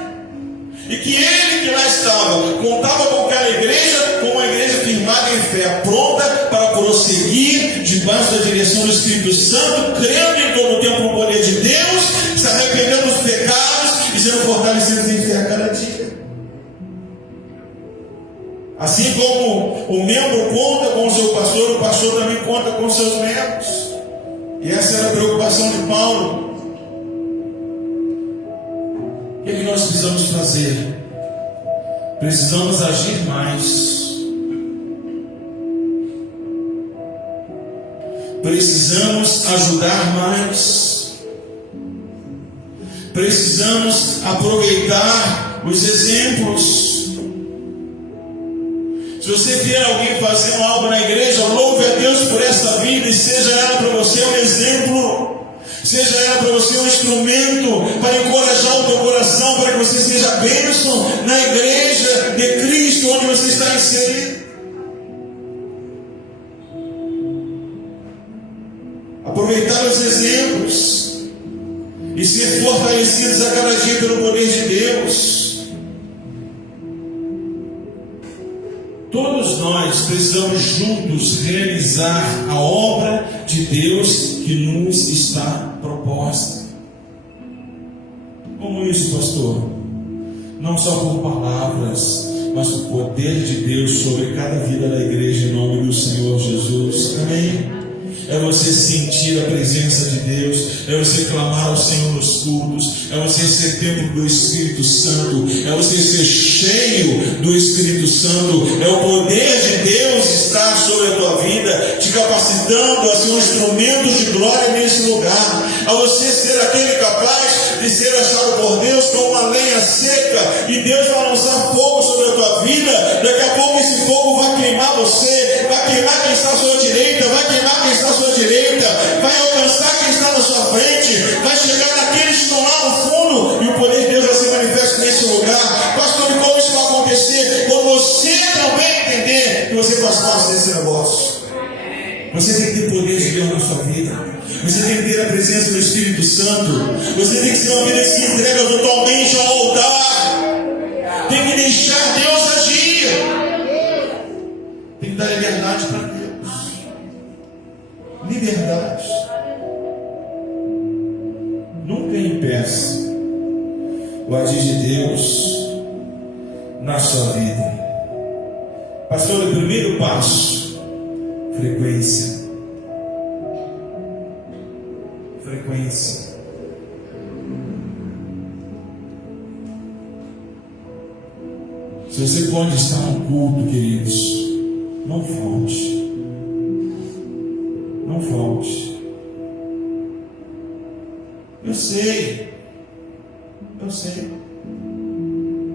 e que ele que lá estava contava com aquela igreja como uma igreja firmada em fé, pronta para prosseguir debaixo da direção do Espírito Santo, crendo em todo o tempo no poder de Deus, se arrependendo dos pecados e sendo fortalecidos em fé a cada dia. Assim como o membro conta com o seu pastor, o pastor também conta com os seus membros. E essa era a preocupação de Paulo. O que é que nós precisamos fazer? Precisamos agir mais. Precisamos ajudar mais. Precisamos aproveitar os exemplos. Se você vier alguém fazendo algo na igreja, louve a Deus por essa vida e seja ela para você um exemplo. Seja ela para você um instrumento para encorajar o teu coração, para que você seja bênção na igreja de Cristo, onde você está inserido. Aproveitar os exemplos e ser fortalecidos a cada dia pelo poder de Deus. Todos nós precisamos juntos realizar a obra de Deus que nos está proposta. Como isso, pastor? Não só por palavras, mas o poder de Deus sobre cada vida da igreja, em nome do Senhor Jesus. Amém? É você sentir a presença de Deus, é você clamar ao Senhor nos cultos, é você ser templo do Espírito Santo, é você ser cheio do Espírito Santo, é o poder de Deus estar sobre a tua vida, te capacitando a ser um instrumento de glória nesse lugar, a você ser aquele capaz de ser achado por Deus como uma lenha seca, e Deus vai lançar fogo sobre a tua vida. Daqui a pouco esse fogo vai queimar você, vai queimar quem está à sua direita, vai queimar quem está à sua direita, vai alcançar quem está na sua frente, vai chegar naqueles que estão lá no fundo, e o poder de Deus vai se manifestar nesse lugar. Pastor, e como isso vai acontecer? Quando você também entender que você faz parte desse negócio. Você tem que ter poder de Deus na sua vida. Você tem que ter a presença do Espírito Santo. Você tem que ser uma vida que se entrega totalmente ao altar. Tem que deixar Deus agir. Tem que dar liberdade para Deus. Liberdade. Nunca impeça o agir de Deus na sua vida. Pastor, o primeiro passo: frequência. Frequência. Se você pode estar no culto, queridos, não falte. Não falte. Eu sei.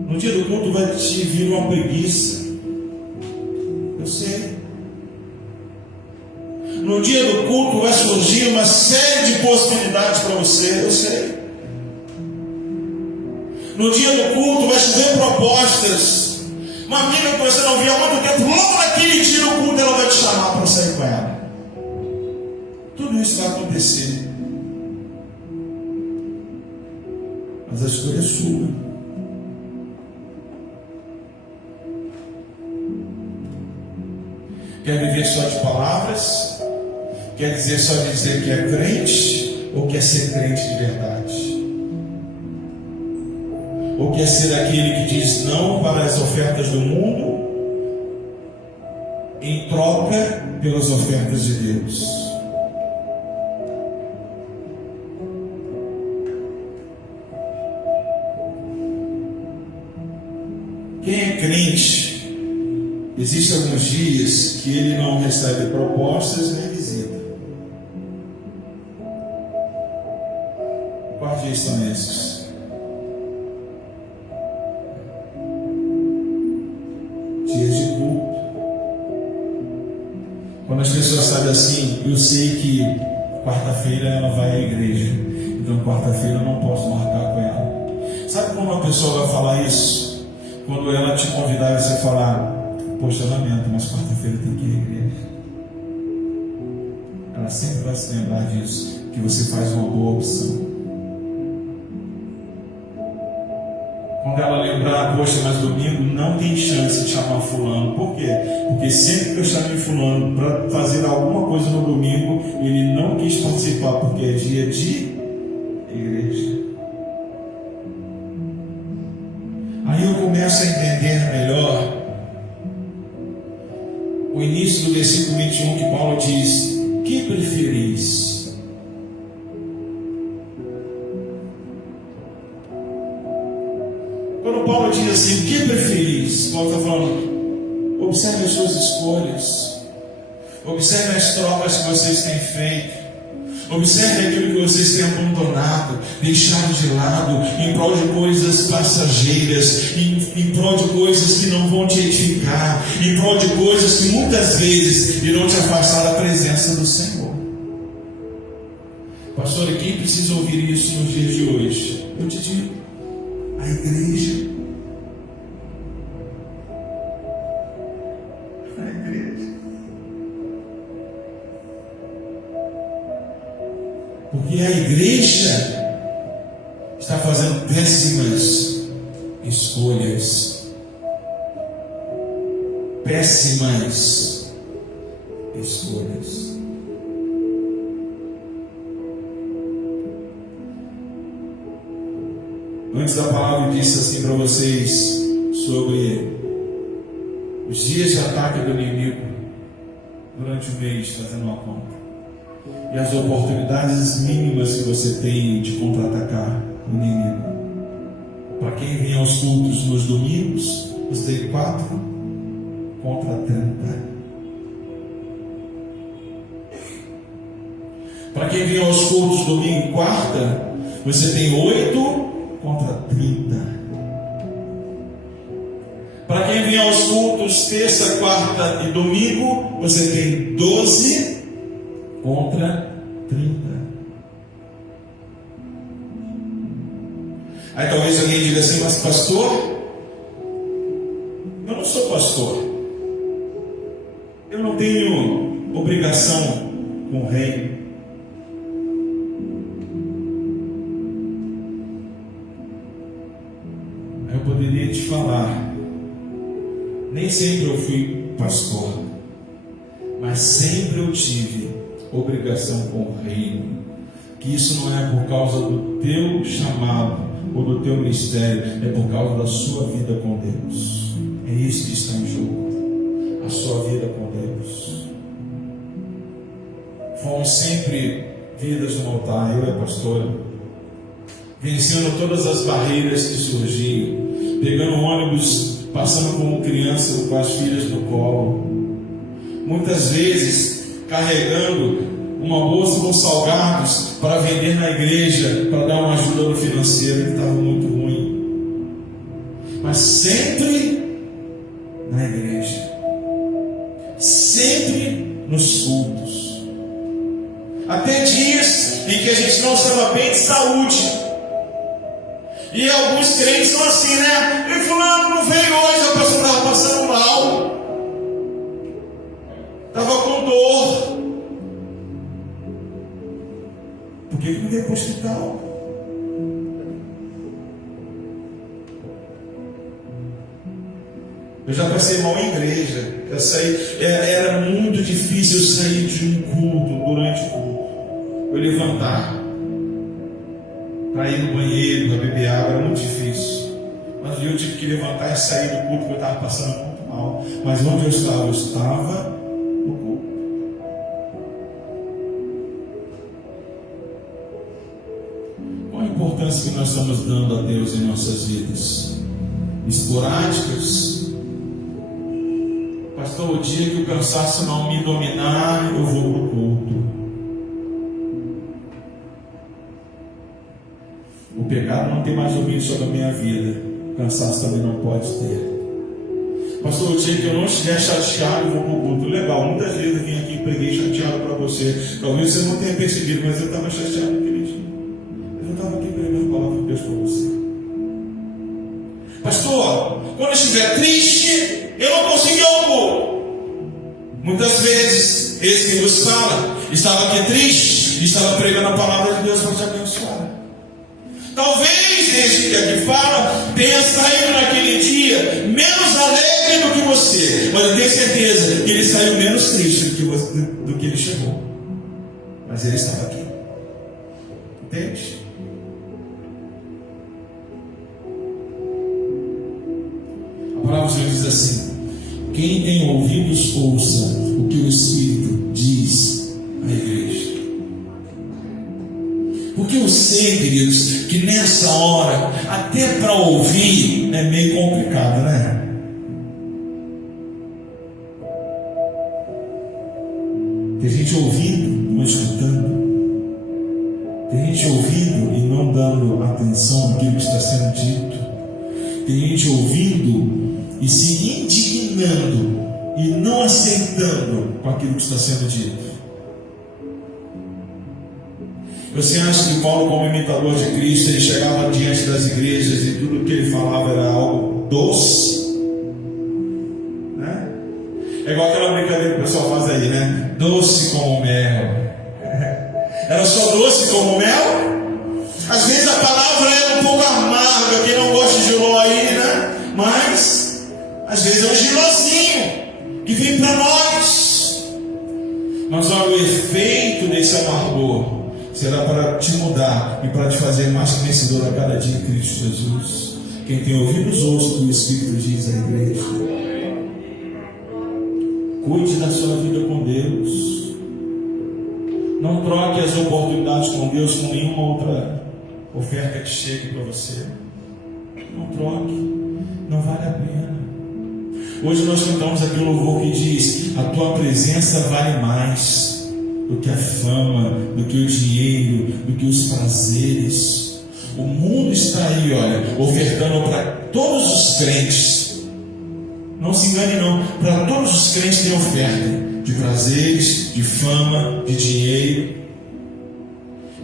No dia do culto vai te vir uma preguiça. Eu sei. No dia do culto vai surgir uma série de possibilidades para você, eu sei. No dia do culto vai chover propostas. Uma amiga que você não via há muito tempo, logo naquele dia do culto ela vai te chamar para sair com ela. Tudo isso vai acontecer. Mas a escolha é sua. Quer viver só de palavras? Quer dizer só dizer que é crente? Ou quer ser crente de verdade? Ou quer ser aquele que diz não para as ofertas do mundo em troca pelas ofertas de Deus? Quem é crente? Existem alguns dias que ele não recebe propostas nem visita. Quais dias são esses? Dias de culto. Quando as pessoas sabem assim, eu sei que quarta-feira ela vai à igreja, então quarta-feira eu não posso marcar com ela. Sabe como uma pessoa vai falar isso? Quando ela te convidar e você falar: poxa, lamento, mas quarta-feira tem que ir à igreja. Ela sempre vai se lembrar disso, que você faz uma boa opção. Quando ela lembrar: poxa, mas domingo não tem chance de chamar fulano. Por quê? Porque sempre que eu chamei fulano para fazer alguma coisa no domingo, ele não quis participar, porque é dia de igreja. Aí eu começo a entender melhor o início do versículo 21, que Paulo diz: que preferis? Quando Paulo diz assim, que preferis? Paulo está falando: observe as suas escolhas, observe as trocas que vocês têm feito, Observe aquilo que vocês têm abandonado, deixado de lado, em prol de coisas passageiras, em prol de coisas que não vão te edificar, em prol de coisas que muitas vezes irão te afastar da presença do Senhor. Pastor, e quem precisa ouvir isso nos dias de hoje? Eu te digo, a igreja. A igreja. Porque a igreja está fazendo péssimas escolhas. Péssimas escolhas. Antes da palavra eu disse assim para vocês sobre os dias de ataque do inimigo durante o mês, fazendo uma conta. E as oportunidades mínimas que você tem de contra-atacar o inimigo. Para quem vem aos cultos nos domingos, você tem 4 contra 30. Para quem vem aos cultos domingo e quarta, você tem 8 contra 30. Para quem vem aos cultos terça, quarta e domingo, você tem 12 contra 30. Aí talvez alguém diga assim, mas pastor, eu não sou pastor, eu não tenho obrigação com o rei. Aí eu poderia te falar, nem sempre eu fui pastor, mas sempre eu tive obrigação com o reino. Que isso não é por causa do teu chamado ou do teu ministério, é por causa da sua vida com Deus. É isso que está em jogo, a sua vida com Deus. Fomos sempre vidas no altar, eu e a pastora, vencendo todas as barreiras que surgiam, pegando ônibus, passando como criança com as filhas no colo, muitas vezes carregando uma bolsa com salgados para vender na igreja, para dar uma ajuda no financeiro que estava muito ruim, mas sempre na igreja, sempre nos cultos, até dias em que a gente não estava bem de saúde. E alguns crentes são assim, né? E fulano não veio hoje, a pessoa estava passando mal, estava com dor. Por que não veio para o hospital? Eu já passei mal em igreja. Era muito difícil eu sair de um culto, durante o culto. Eu levantar para ir no banheiro, para beber água, era muito difícil. Mas eu tive que levantar e sair do culto porque eu estava passando muito mal. Mas onde eu estava? Eu estava no culto. Qual a importância que nós estamos dando a Deus em nossas vidas? Esporádicas? Pastor, o dia que o cansaço não me dominar, eu vou para o culto. O pecado não tem mais domínio sobre a minha vida. O cansaço também não pode ter. Pastor, o dia que eu não estiver chateado, eu vou para o culto. Legal, muitas vezes eu vim aqui e preguei chateado para você. Talvez você não tenha percebido, mas eu estava chateado naquele dia. Mas eu estava aqui pregando a palavra de Deus para você. Pastor, quando eu estiver triste, eu não consegui ir ao culto. Muitas vezes, esse que vos fala, estava aqui triste, estava pregando a palavra de Deus para te abençoar. Talvez esse que aqui fala tenha saído naquele dia menos alegre do que você, mas eu tenho certeza que ele saiu menos triste do que ele chegou. Mas ele estava aqui. Entende? A palavra do Senhor diz assim: quem tem ouvidos, ouça o que o Espírito diz à igreja. Porque eu sei, queridos, que nessa hora, até para ouvir, é meio complicado, né? Tem gente ouvindo, não escutando. Tem gente ouvindo e não dando atenção àquilo que está sendo dito. Tem gente ouvindo e se indignando e não aceitando com aquilo que está sendo dito. Você acha que Paulo, como imitador de Cristo, ele chegava diante das igrejas e tudo que ele falava era algo doce? Né? É igual aquela brincadeira que o pessoal faz aí, né? Doce como mel. Era só doce como mel? Às vezes a palavra é um pouco amarga, quem não gosta de giló aí, né? Mas, às vezes é um gilozinho que vem para nós. Mas olha, o efeito desse amargor será para te mudar e para te fazer mais vencedor a cada dia em Cristo Jesus. Quem tem ouvidos, ouça o que o Espírito diz à igreja. Cuide da sua vida com Deus. Não troque as oportunidades com Deus com nenhuma outra oferta que chegue para você. Não troque. Não vale a pena. Hoje nós cantamos aqui um louvor que diz: a tua presença vale mais do que a fama, do que o dinheiro, do que os prazeres. O mundo está aí, olha, ofertando para todos os crentes. Não se engane não, para todos os crentes tem oferta de prazeres, de fama, de dinheiro.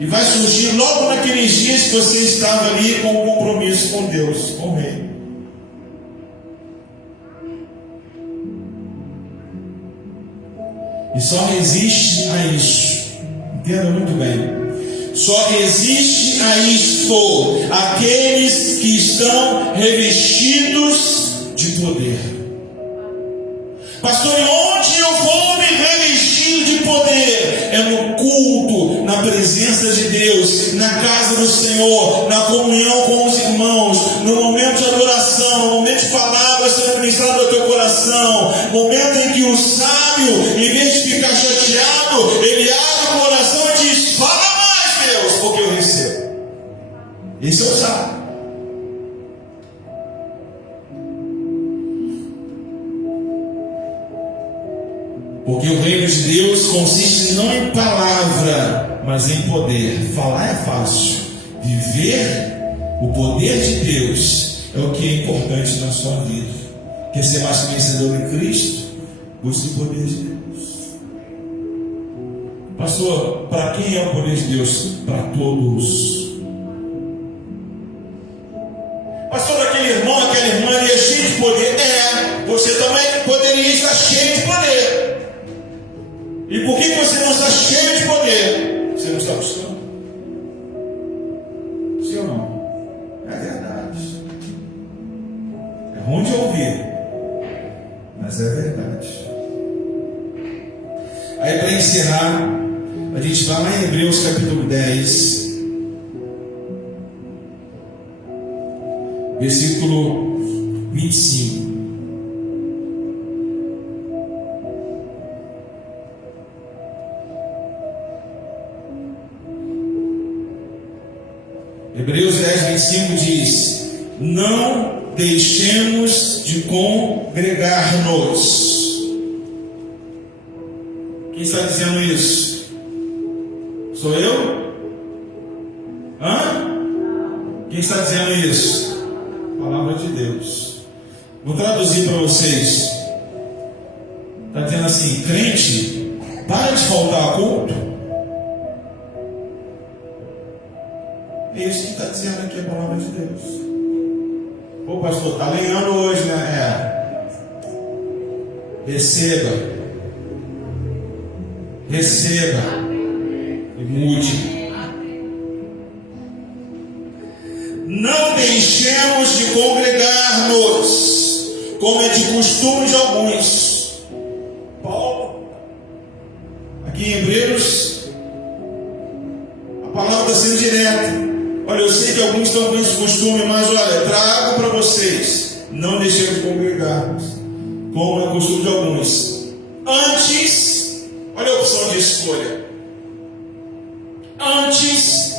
E vai surgir logo naqueles dias que você estava ali com um compromisso com Deus, com o Rei. E só resiste a isso. Entenda muito bem. Só resiste a isto aqueles que estão revestidos de poder. Pastor, onde eu vou me revestir de poder? É no culto, na presença de Deus, na casa do Senhor, na comunhão com os irmãos, no momento de adoração, no momento de palavras sendo ministradas ao teu coração, momento em que o sábio, em vez de ficar chateado, ele abre o coração e diz: fala mais, Deus, porque eu recebo. Esse é o sábio. Porque o reino de Deus consiste não em palavra, mas em poder. Falar é fácil. Viver o poder de Deus é o que é importante na sua vida. Quer ser mais vencedor em Cristo? Busque o poder de Deus. Pastor, para quem é o poder de Deus? Para todos. Pastor, aquele irmão, aquela irmã, ele é cheio de poder. Você também poderia estar cheio de poder. E por que você não está cheio de poder? Você não está buscando? Sim ou não? É verdade. É ruim de ouvir, mas é verdade. Aí, para encerrar, a gente vai lá em Hebreus capítulo 10, versículo 25. Hebreus 10, 25 diz: não deixemos de congregar-nos. Quem está dizendo isso? Sou eu? Quem está dizendo isso? Palavra de Deus. Vou traduzir para vocês. Está dizendo assim: crente, para de faltar a culto. É isso que está dizendo aqui a palavra de Deus. Pô, pastor, está lenhando hoje, né? Receba. Receba. E mude. Não deixemos de congregar-nos, como é de costume de alguns. Paulo, aqui em Hebreus, a palavra está sendo direta. Olha, eu sei que alguns estão com esse costume, mas olha, trago para vocês: não deixemos de congregar-nos, como é costume de alguns. Antes, olha a opção de escolha. Antes,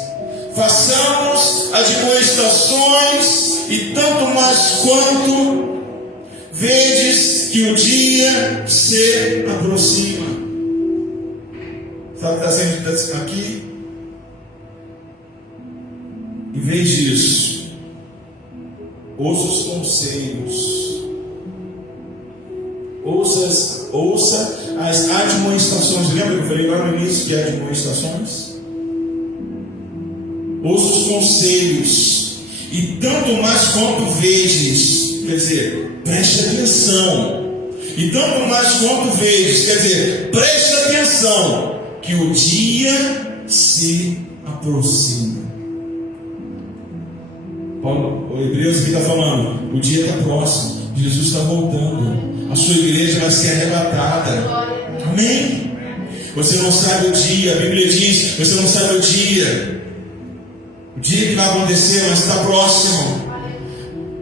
façamos admoestações, e tanto mais quanto vedes que o dia se aproxima. Sabe o que está sendo aqui? Em vez disso, ouça os conselhos, ouça as admoestações. Lembra que eu falei lá no início que é admoestações? Ouça os conselhos, e tanto mais quanto vedes, quer dizer, preste atenção. E tanto mais quanto vedes, quer dizer, preste atenção, que o dia se aproxima. Paulo, o Hebreus aqui está falando, o dia está próximo, Jesus está voltando, a sua igreja vai ser arrebatada. Amém? Você não sabe o dia, a Bíblia diz, você não sabe o dia que vai acontecer, mas está próximo.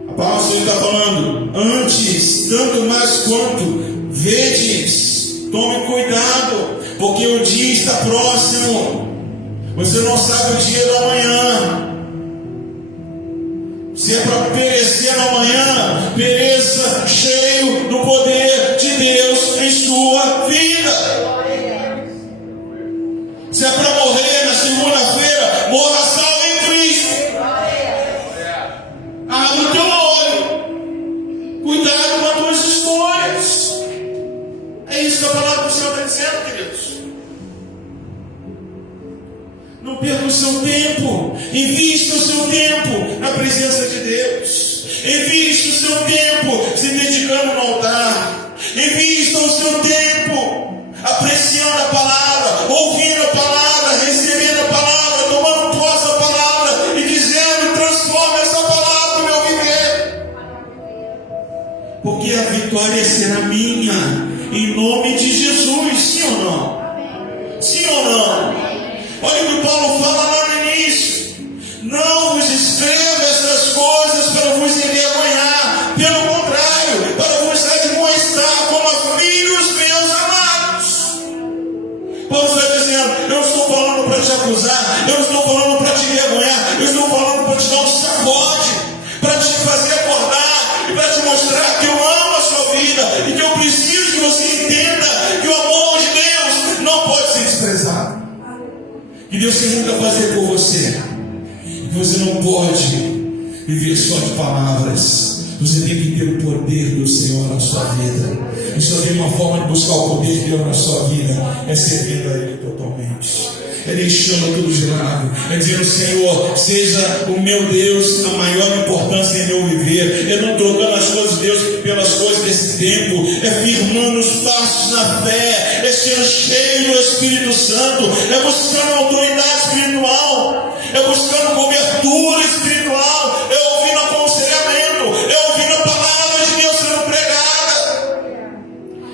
A palavra está falando, antes, tanto mais quanto vedes, tome cuidado, porque o dia está próximo. Você não sabe o dia da manhã. Se é para perecer no amanhã, pereça cheio do poder de Deus em sua vida. Se é para morrer na segunda-feira, morra salvo em Cristo. Abre o teu olho. Cuidado com as tuas escolhas. É isso que a palavra do Senhor está dizendo, queridos. Não perca o seu tempo. Invista o seu tempo na presença de Deus. Invista o seu tempo se dedicando no altar. Invista o seu tempo apreciando a palavra, ouvindo a palavra, recebendo a palavra, tomando posse da palavra e dizendo: transforma essa palavra no meu viver. Porque a vitória será minha, em nome de Jesus. Sim ou não? Sim ou não? Olha o que Paulo fala lá no início: não vos escrevo essas coisas para vos envergonhar, pelo contrário, para vos admoestar como a filhos meus amados. Paulo está dizendo: eu não estou falando para te acusar, eu não estou falando para te envergonhar, eu estou falando para te dar um sacode, para te fazer acordar e para te mostrar que eu amo a sua vida e que eu preciso que você entenda que o amor de Deus não pode ser desprezado. Que Deus tem muito a fazer por você. E você não pode viver só de palavras. Você tem que ter o poder do Senhor na sua vida. E só tem uma forma de buscar o poder de Deus na sua vida: é servindo a Ele totalmente. É deixando tudo de lado. É dizendo: Senhor, seja o meu Deus a maior importância em meu viver. É não trocando as coisas de Deus pelas coisas desse tempo. É firmando os passos na fé. É sendo cheio do Espírito Santo. É buscando autoridade espiritual. É buscando cobertura espiritual. É ouvindo aconselhamento. É ouvindo a palavra de Deus sendo pregada,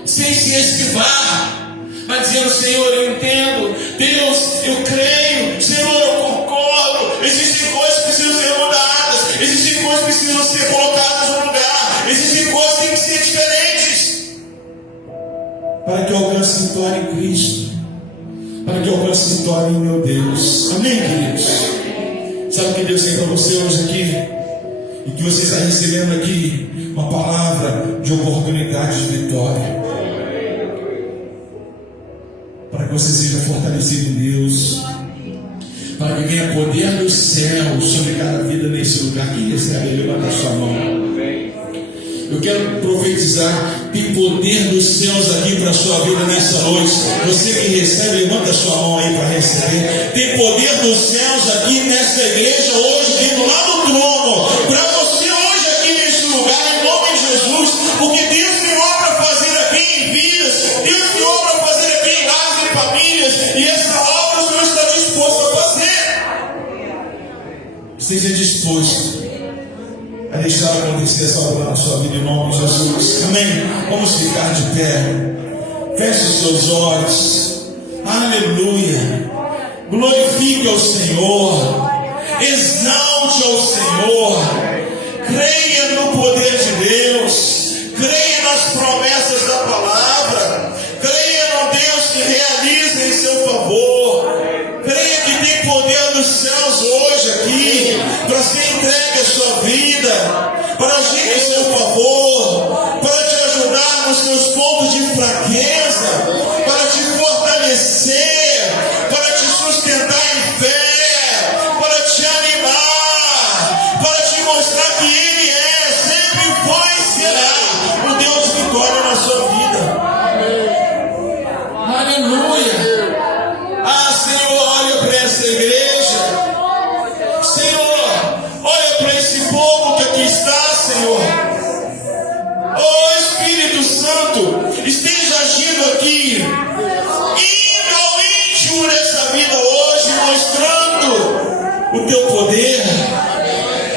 sem se esquivar, mas dizendo: Senhor, eu entendo. Deus, eu creio. Senhor, eu concordo. Existem coisas que precisam ser mudadas. Existem coisas que precisam ser colocadas no lugar. Existem coisas que têm que ser diferentes, para que eu alcance vitória em Cristo, para que eu alcance vitória em meu Deus. Amém, queridos? Sabe o que Deus tem para você hoje aqui? E que você está recebendo aqui uma palavra de oportunidade de vitória, para que você seja fortalecido em Deus, para que venha poder do céu sobre cada vida nesse lugar. Quem recebe, levanta a sua mão. Eu quero profetizar: tem poder dos céus aqui para a sua vida nessa noite. Você que recebe, levanta a sua mão aí para receber. Tem poder dos céus aqui nessa igreja hoje, vindo lá do trono, para você hoje aqui nesse lugar, em nome de Jesus. Porque Deus tem obra a fazer aqui em vidas, Deus tem obra a fazer aqui em lares e famílias, e essa obra o Senhor está disposto a fazer. Seja disposto a deixar acontecer essa obra na sua vida, em nome de Jesus. Amém? Vamos ficar de pé. Feche os seus olhos. Aleluia. Glorifique ao Senhor. Exalte ao Senhor. Creia no poder de Deus. Creia nas promessas da palavra. Creia no Deus que realiza em seu favor. Creia que tem poder dos céus hoje aqui para ser entregue à sua vida, para agir em seu favor, para te ajudar nos seus pontos de fraqueza, para te fortalecer, para te sustentar em fé, para te animar. gerar um Deus de vitória na sua vida. Aleluia. Ah, Senhor, olha para essa igreja. Senhor, olha para esse povo que aqui está, Senhor. Oh, Espírito Santo, esteja agindo aqui, indo ao íntimo dessa vida hoje, mostrando o teu poder.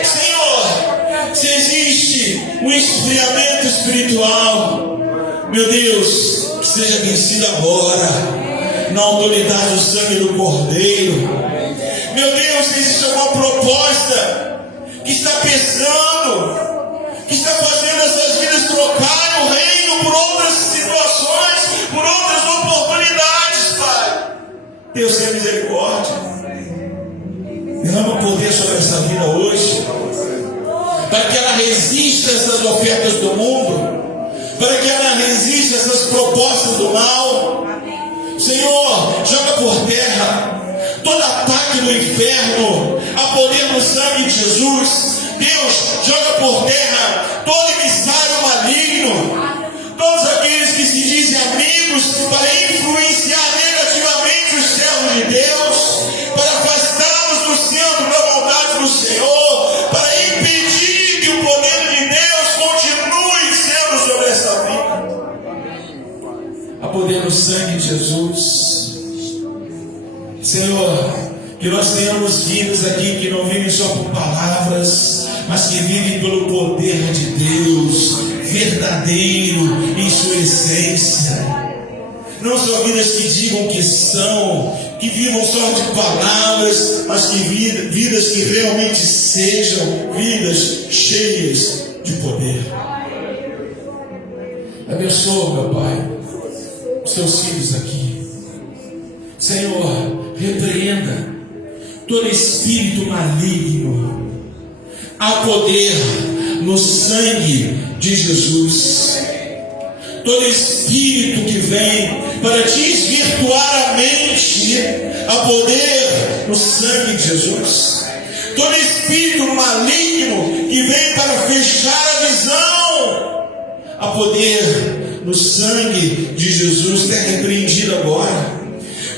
Senhor, se existe um esfriamento espiritual, meu Deus, que seja vencido agora, na autoridade do sangue do Cordeiro. Meu Deus, se existe alguma proposta que está pesando, que está fazendo essas vidas trocarem o reino por outras situações, por outras oportunidades, Pai, Deus tenha misericórdia. Derrama poder sobre essa vida hoje, para que ela resista a essas ofertas do mundo, para que ela resista a essas propostas do mal. Senhor, joga por terra todo ataque do inferno, a poder no sangue de Jesus. Deus, joga por terra todo emissário maligno, todos aqueles que se dizem amigos para influenciar negativamente os servos de Deus, para afastá-los do centro da vontade do Senhor, para impedir que o poder de Deus continue sendo sobre essa vida. A poder no sangue de Jesus. Senhor, que nós tenhamos vidas aqui que não vivem só por palavras, mas que vivem pelo poder de Deus, verdadeiro em sua essência. Não só vidas que digam que são, que vivam só de palavras, mas que vidas que realmente sejam vidas cheias de poder. Abençoa, meu Pai, os teus filhos aqui. Senhor, repreenda todo espírito maligno. Há poder no sangue de Jesus. Todo espírito que vem para desvirtuar a mente, há poder no sangue de Jesus. Todo espírito maligno que vem para fechar a visão, há poder no sangue de Jesus. É repreendido agora.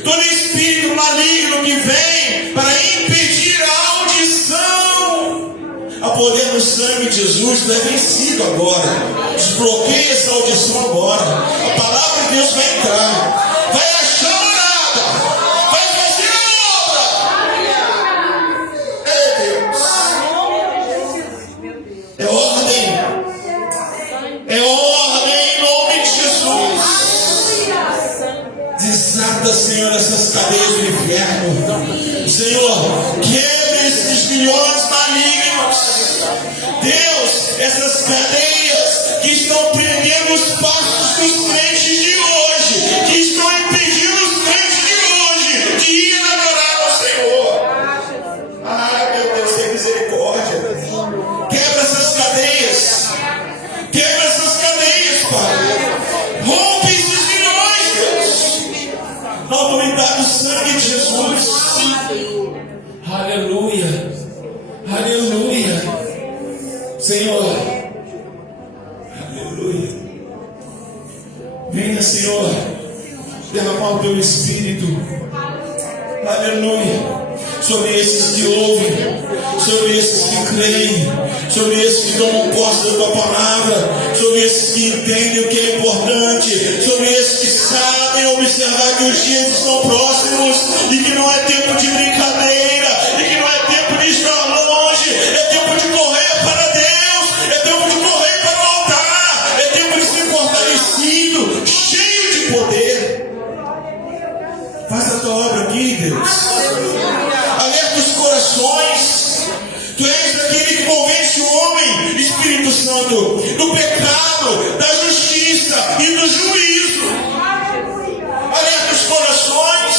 Todo espírito maligno que vem para impedir a audição, a poder no sangue de Jesus, é vencido agora. Desbloqueia essa audição agora. A palavra de Deus vai entrar, vai achar morada, vai fazer a obra. Ei, Deus, é ordem, é ordem em nome de Jesus. Desata, Senhor, essas cadeias do inferno. Senhor, quebre esses milhões malignos. Deus, essas cadeias que estão prendendo os passos dos crentes de hoje, que estão impedindo os crentes de hoje de ir adorar ao Senhor. Ah, meu Deus, tem misericórdia. Quebra essas cadeias. Quebra essas cadeias, Pai. Rompe esses milhões, Deus, na autoridade do sangue de Jesus. Aleluia, aleluia, Senhor, aleluia. Venha, Senhor, derramar o teu Espírito, aleluia, sobre esses que ouvem, sobre esses que creem, sobre esses que tomam posse da tua palavra, sobre esses que entendem o que é importante, sobre esses que sabem observar que os dias estão próximos e que não é tempo de brincadeira, e que não é tempo de estar longe, é tempo de correr para Deus, é tempo de correr para o altar, é tempo de ser fortalecido, cheio de poder. Faz a tua obra aqui, Deus. Alerta os corações. Tu és aquele que convence o homem, Espírito Santo, do pecado, da justiça e do juízo. Alerta os corações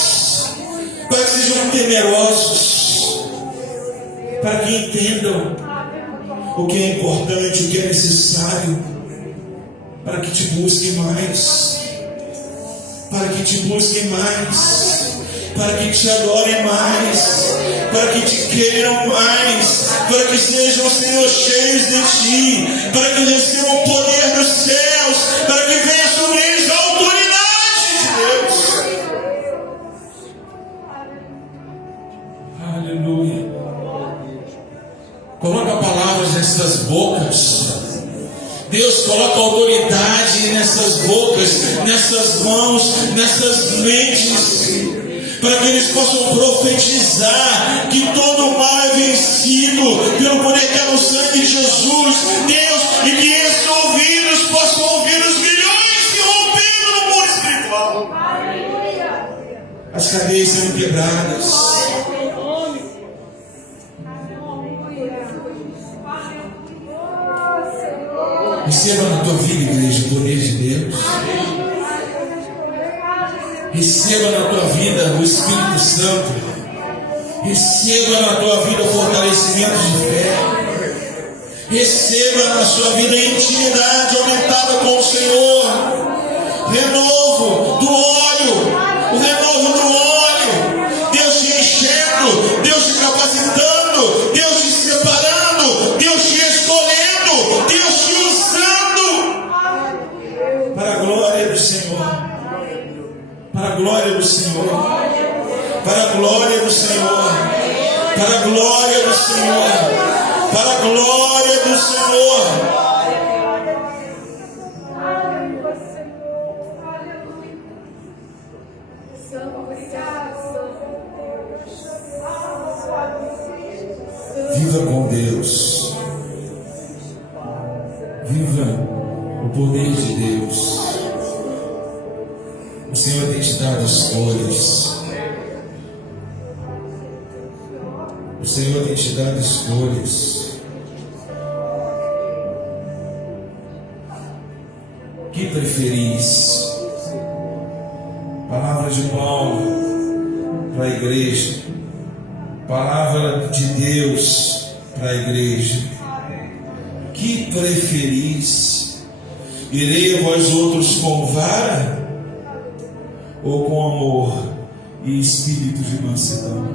para que sejam temerosos, para que entendam o que é importante, o que é necessário, para que te busquem mais, para que te busquem mais, para que te adorem mais, para que te queiram mais, para que sejam, Senhor, cheios de Ti, para que recebam o poder do Deus, coloca autoridade nessas bocas, nessas mãos, nessas mentes, para que eles possam profetizar que todo mal é vencido pelo poder que é no sangue de Jesus, Deus, e que esses ouvidos possam ouvir os milhões se rompendo no mundo espiritual. As cadeias sendo quebradas. Receba na tua vida, igreja, o poder de Deus. Receba na tua vida o Espírito Santo. Receba na tua vida o fortalecimento de fé. Receba na sua vida a intimidade aumentada com o Senhor. Renovo do óleo. O renovo do óleo. Deus te enchendo. Deus te capacitando. Deus te separando. Deus te escolhendo. Deus te usando. Para a glória do Senhor. Para a glória do Senhor. Para a glória do Senhor. Para a glória do Senhor. Para a glória do Senhor. Viva com Deus. Viva o poder de Deus. O Senhor tem te dado escolhas. O Senhor tem te dado escolhas. Que preferis? Palavra de Paulo para a igreja. Palavra de Deus para a igreja. Que preferis? Irei a vós outros com vara ou com amor e espírito de mansidão?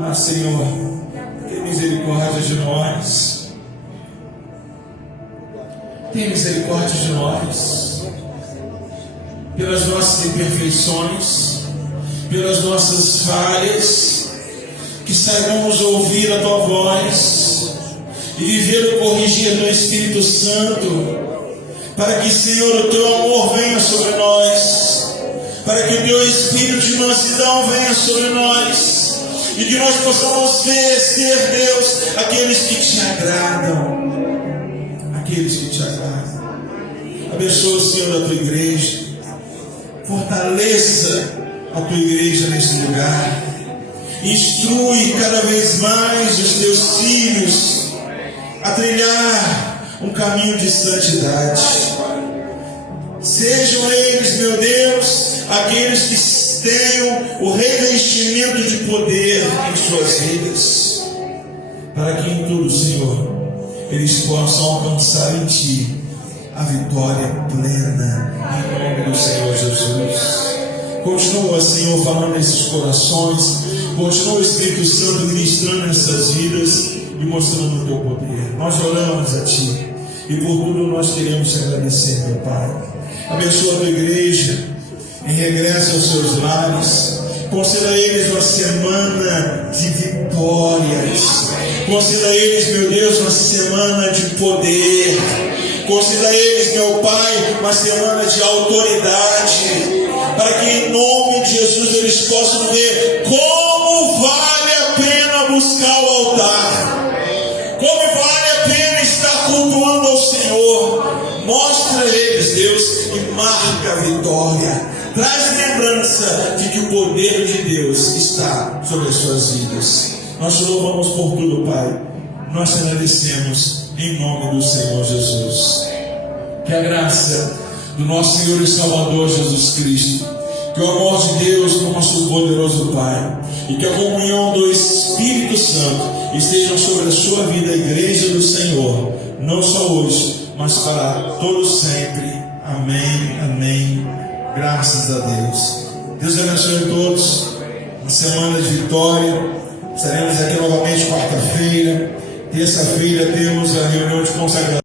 Ah, Senhor, tem misericórdia de nós. Tem misericórdia de nós. Pelas nossas imperfeições, pelas nossas falhas, que saibamos ouvir a Tua voz e viver o corrigir do Espírito Santo, para que, Senhor, o Teu amor venha sobre nós, para que o Teu Espírito de mansidão venha sobre nós, e que nós possamos ser, Deus, aqueles que Te agradam, aqueles que Te agradam. Abençoa, Senhor, a Tua igreja, fortaleça a Tua igreja nesse lugar, instrui cada vez mais os Teus filhos a trilhar um caminho de santidade. Sejam eles, meu Deus, aqueles que tenham o revestimento de poder em suas vidas, para que em tudo, Senhor, eles possam alcançar em Ti a vitória plena, em nome do Senhor Jesus. Continua, Senhor, falando nesses corações. Continua o Espírito Santo ministrando nessas vidas e mostrando o Teu poder. Nós oramos a Ti e por tudo nós queremos Te agradecer, meu Pai. Abençoa a Tua igreja em regresso aos seus lares. Conceda a eles uma semana de vitórias. Conceda a eles, meu Deus, uma semana de poder. Conceda a eles, meu Pai, uma semana de autoridade, para que em nome de Jesus eles possam ver como vale a pena buscar o altar, como vale a pena estar cultuando ao Senhor. Mostra a eles, Deus, e marca a vitória. Traz lembrança de que o poder de Deus está sobre as suas vidas. Nós te louvamos por tudo, Pai. Nós te agradecemos em nome do Senhor Jesus. Que a graça do nosso Senhor e Salvador Jesus Cristo, que o amor de Deus, nosso poderoso Pai, e que a comunhão do Espírito Santo estejam sobre a sua vida, a igreja do Senhor, não só hoje, mas para todos sempre. Amém, amém. Graças a Deus. Deus abençoe a todos. Uma semana de vitória. Estaremos aqui novamente quarta-feira. Terça-feira temos a reunião de consagração.